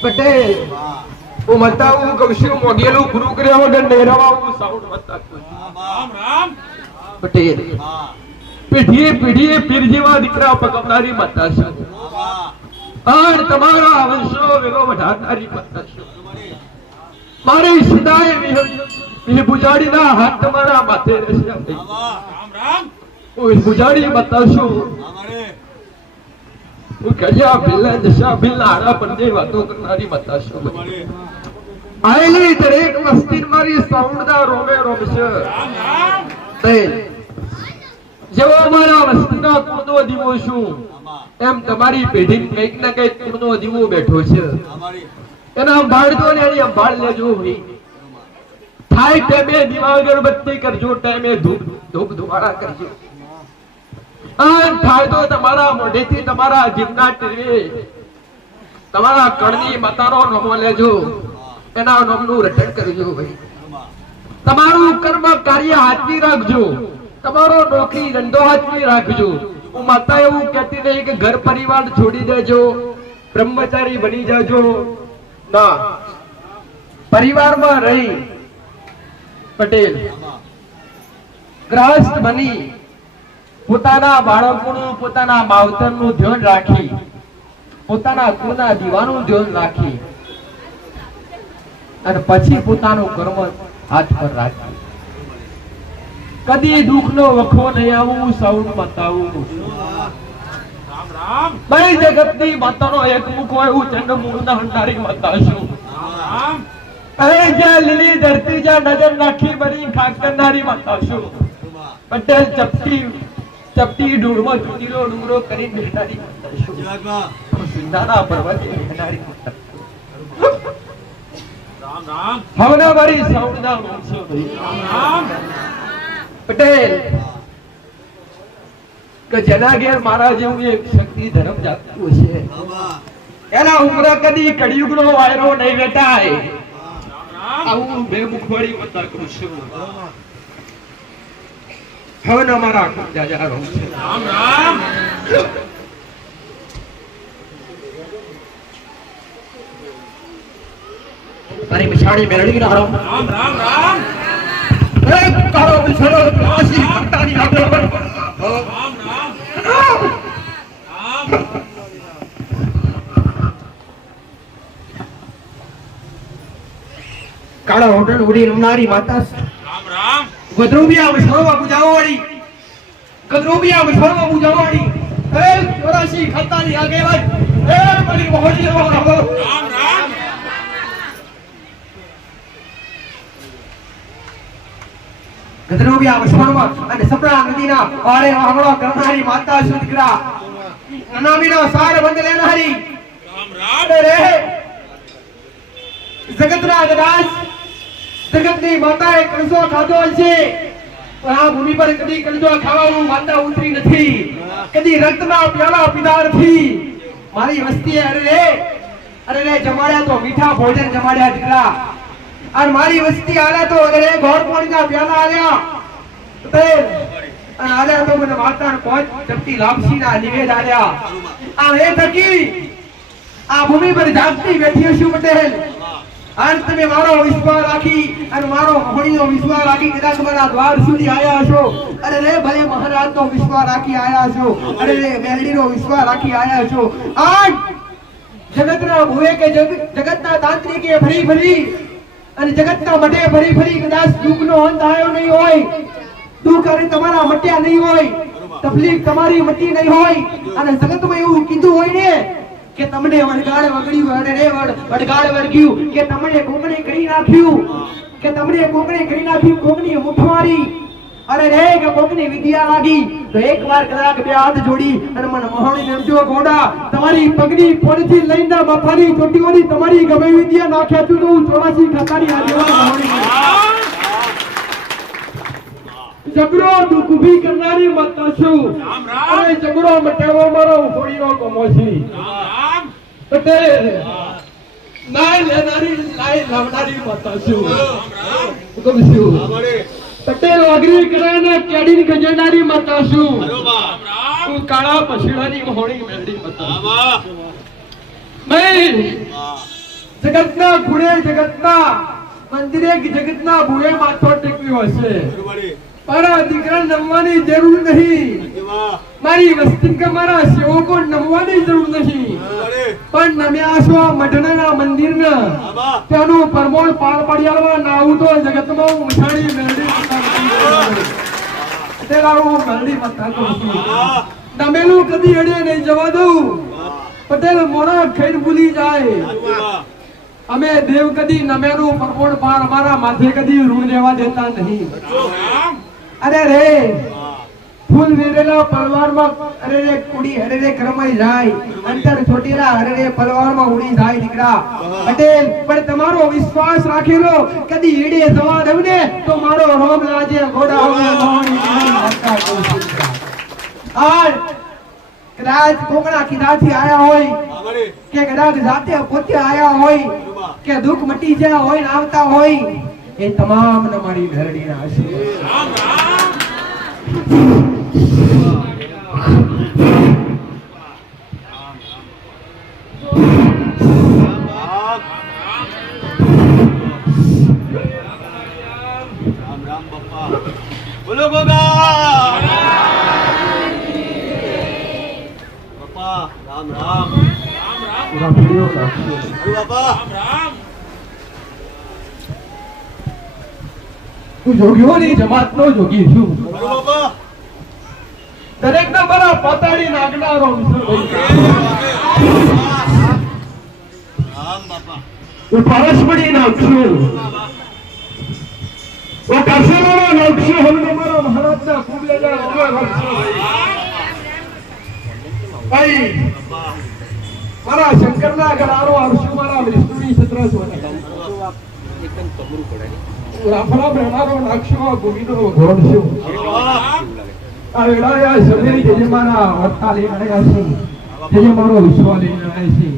પટેલ. હું માતા હું કહું છું, મોગેલું ગુરુ કર્યા વગર નેરવા હું સાઉન્ડ માતા પટેલ. પેઢીએ પેઢીએ પીર જેવા દીકરા પકવનારી માતા છે, અને તમારા વંશો વેલો વધારનારી માતા છે. મારી સિદાય એ બુજાડીના હાથ તમારા માથે રહેશે. હું બુજાડી માતા છું, હું કજ્યા ભીલા દશા ભીલા આડા પરની વાતો કરનારી માતા છું. આયેલી દરેક વસ્તી મારી સાઉન્ડના રોમે રોમ છે. જેવો મારા વસ્તીના કુળનો દીવો છું, એમ તમારી પેઢી કંઈક ના કંઈક કુળનો દીવો બેઠો છે. એના સંભાળજો ને એની સંભાળ લેજો ભાઈ. થાય ટાઈમે દીવા અગરબત્તી કરજો, ટાઈમે ધૂપ ધુમાડા કરજો. થાય તો તમારા મોઢેથી તમારા જીવના ટીવે તમારા કણની માતાનો નામો લેજો, એના નામનું રટણ કરજો ભાઈ. તમારું કર્મ કાર્ય હાથવી રાખજો, તમારો નોકરી ધંધો હાથવી રાખજો. હું માતા એવું કહેતી નહીં કે ઘર પરિવાર છોડી દેજો, બ્રહ્મચારી બની જાજો ના. પરિવારમાં રહી પટેલ ગ્રહસ્થ બની પોતાના બાળકોનું, પોતાના માવતરનું ધ્યાન રાખી, પોતાના કુળના દીવાનું ધ્યાન રાખી અને પછી પોતાનું કર્મ હાથ પર રાખી. કદી દુઃખનો વખો નહીં આવું સાઉન્ડ બતાવું. ભાઈ જગતની માતાનો એક મુખ હોય એવું ચંદ્રમૂળના હંડારી માતા છું. અરે જ્યાં લીલી ધરતી જ્યાં નજર નાખી બની ખાક કરનારી માતા છું. પટેલ ચપટી ડૂળમાં ચૂંટીલો ડુંગરો કરી બેઠનારી માતા છું. સિંધાના પર્વતે બેઠનારી માતા હવના મારી સાઉન્ડના વંશો પટેલ કે જેના ઘેર મારા જેવું એક શક્તિ ધર્મ જાગતું છે, એના ઉમરા કદી કળિયુગનો વાયરો નહીં વેટાય. આવું બે મુખવાળી માતા કરું છું. હવે અમારા જાજા રહું છે. રામ રામ તારી બિછાડી મેળવી ના રામ રામ રામ. એક કાળો બિછાડો કાશી ભક્તાની આગળ રામ રામ રામ. કાળા હોટલ ઉડી રમનારી માતા રામ રામ ગદ્રોબિયા વિશ્વમાં પૂજાવાળી ગદ્રોબિયા વિશ્વમાં પૂજાવાળી એ ચોરાશી ખતાની આગેવાન એ બડી મોહની રામ રામ ગદ્રોબિયા વિશ્વમાં અને સપના નદીના વારે વાગડો કરનારી માતા સુદગ્રા નનામીનો સાર બંધ લેનારી રામ રામ અરે રે જગતના ગદાસ જગતની માતાએ કણસો ખાધો છે પણ આ ભૂમિ પર કદી કણસો ખાવાનું માતા ઉતરી નથી કદી રક્તના પ્યાલા પીધા નથી મારી વસ્તીએ અરે રે જમાડ્યા તો મીઠા ભોજન જમાડ્યા દીકરા અને મારી વસ્તી આલ્યા તો અરે રે ગોળ પાણીના પ્યાલા આલ્યા તે અને આલ્યા તો મને માતાને પાંચ ચપટી લાપસીના નિવેદ આલ્યા આ એ થકી આ ભૂમિ પર જાગતી બેઠી છું પટેલ અને તમે મારો વિશ્વાસ રાખી અને મારો હોળીનો વિશ્વાસ રાખી કદાચ મારા દ્વાર સુધી આયા છો અરે રે ભલે મહારાજનો વિશ્વાસ રાખી આયા છો અરે રે મેલડીનો વિશ્વાસ રાખી આયા છો આજ જગતના ભુએ કે જગતના તાંત્રિકે ફરી ફરી અને જગતના મઢે ફરી ફરી કદાચ દુઃખનો અંત આવ્યો નહીં હોય દુઃખ અને તમારા મટ્યા નહીં હોય તકલીફ તમારી મટી નહીં હોય અને જગતમાં એવું કીધું હોય ને કે તમને વડગાડ વગડ્યું અરે રે વડગાડ વર્ગ્યું કે તમને કોકણે કરી નાખ્યું કે તમને કોકણે કરી નાખ્યું કોકની મુઠવારી અરે રે કે કોકની વિદ્યા લાગી તો એકવાર કદાચ બે હાથ જોડી અને મને મહોણી નમજો ગોડા તમારી પગની પોળથી લઈને માથાની ચોટીઓની તમારી ગમે વિદ્યા નાખ્યા તું તો 84 ખતાની આગેવાન મહોણી જબરો દુઃખ ઉભી કરનારી માતા છું રામ રામ અને જબરો મટાવો મારો હોળીનો ગમો છે રામ પટેલ નાય લેનારી નાય લાવનારી માતા છું હુકમ છું પટેલ વાગરી કરાને કેડીની ગજનારી માતા છું રામ રામ હું કાળા પછીડાની મહોણી મેળડી માતા વાહ મેં જગતના ગુણે જગતના મંદિરે જગતના ભૂએ માથો ટેકવ્યો હશે મારા દીકરા નમવાની જરૂર નહીં મારી વસ્તી કે મારા સેવકો નમવાની જરૂર નહીં પણ નમ્યા છો મઢના મંદિરના તેનું પરમોળ પાર પાડ્યા નાવું તો જગતમાં મસાણી મેળડી તેલાવું મેળડી માતા તો નમેલું કદી અડે નહીં જવા દઉં પટેલ મોણા ખેડ ભૂલી જાય અમે દેવ કદી નમેલું પરમોળ પાર અમારા માથે કદી ઋણ લેવા દેતા નહીં અરે રે ફૂલ વેરેલા પલવારમાં અરે રે કુડી અરે રે કરમાઈ જાય અંતર છોટીલા અરે રે પલવારમાં ઉડી જાય દીકરા પટેલ પણ તમારો વિશ્વાસ રાખેલો કદી ઈડે જવા દઉં ને તો મારો રોમ લાજે ઘોડા હવે મોહણી માતા કૌશિકા આજ કદાચ કોકણા કિનારથી આયા હોય કે કદાચ જાતે પોતે આયા હોય કે દુઃખ મટી ગયા હોય ને આવતા હોય એ તમામ ને મારી મેરડીના આશીર્વાદ બોલો ગોગા બાપા રામ રામ પૂરા વિડિયો નાખજો બાપા રામ હું જોગીઓની જમાતનો જોગી છું બાપા દરેકના મારા પોતાની નાગનારો રામ બાપા હું પરસ્પરી નાખશું હું કરસેલો નાખશું હવે મારા મહારાજના કુબલેજા રોગા નાખશું ભાઈ મારા શંકરના ગરારો આવશું મારા વિષ્ણુની સત્રસ રાફડા બ્રહ્મારો નાખશું ગોવિંદનો ઘોડશું આ વેળાયા સવેરી જે મારા વર્તા લઈને આવ્યા છે જે મારો વિશ્વાસ લઈને આવ્યા છે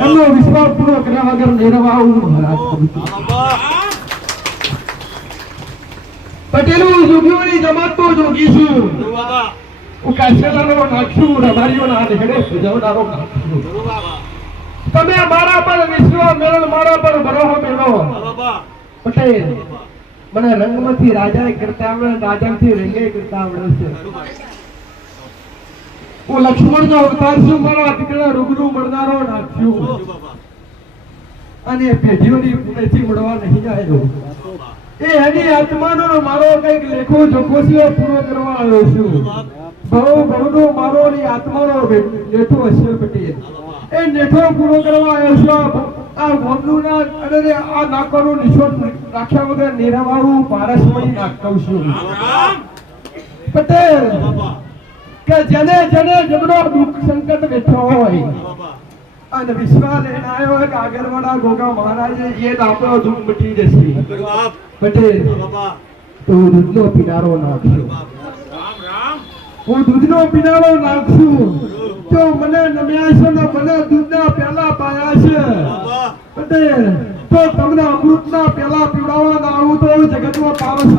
એમનો વિશ્વાસ પૂરો કર્યા વગર નિર્વાહ હું મહારાજ કરું છું પટેલું જોગીઓની જમાતનો જોગી છું હું કાશેલાનો નાખશું રબારીઓના હેડે સુજવનારો નાખશું તમે મારા પર વિશ્વાસ મેળો મારા પર ભરોસો મેળો પટેલ મને રંગમાંથી રાજાએ કરતા આવડે રાજાથી રંગે કરતા આવડે છે હું લક્ષ્મણનો અવતાર છું મારા દીકરા રૂબરૂ મળનારો નાખ્યું અને પેઢીઓની પુણ્યથી મળવા નહીં આવ્યો. એ એની આત્માનો મારો કઈક લેખો જોખોશીઓ પૂરો કરવા આવ્યો છું. બહુનો મારો ની આત્માનો લેઠો હશે પટેલ. એ લેઠો પૂરો કરવા આવ્યો છું. આ ગોમનું ના અને આ નાકોનું નિશોન રાખ્યા વગર નિરાવાળું પારસમણી નાખું છું. પટેલ કે જેને જમનો દુઃખ સંકટ બેઠો હોય અને વિશ્વાસ લઈને આવ્યો હોય કે આગળવાળા ગોગા મહારાજે એ આપણો દુઃખ મટી જશે. પટેલ તો દૂધનો પીનારો નાખશું. હું દૂધનો પીનારો નાખશું તો મને નમ્યા છે ને મને દૂધના પહેલા પાયા છે. પટેલ તો તમને અમૃતના પહેલા પીવડાવવા ના આવું તો જગતમાં પારસ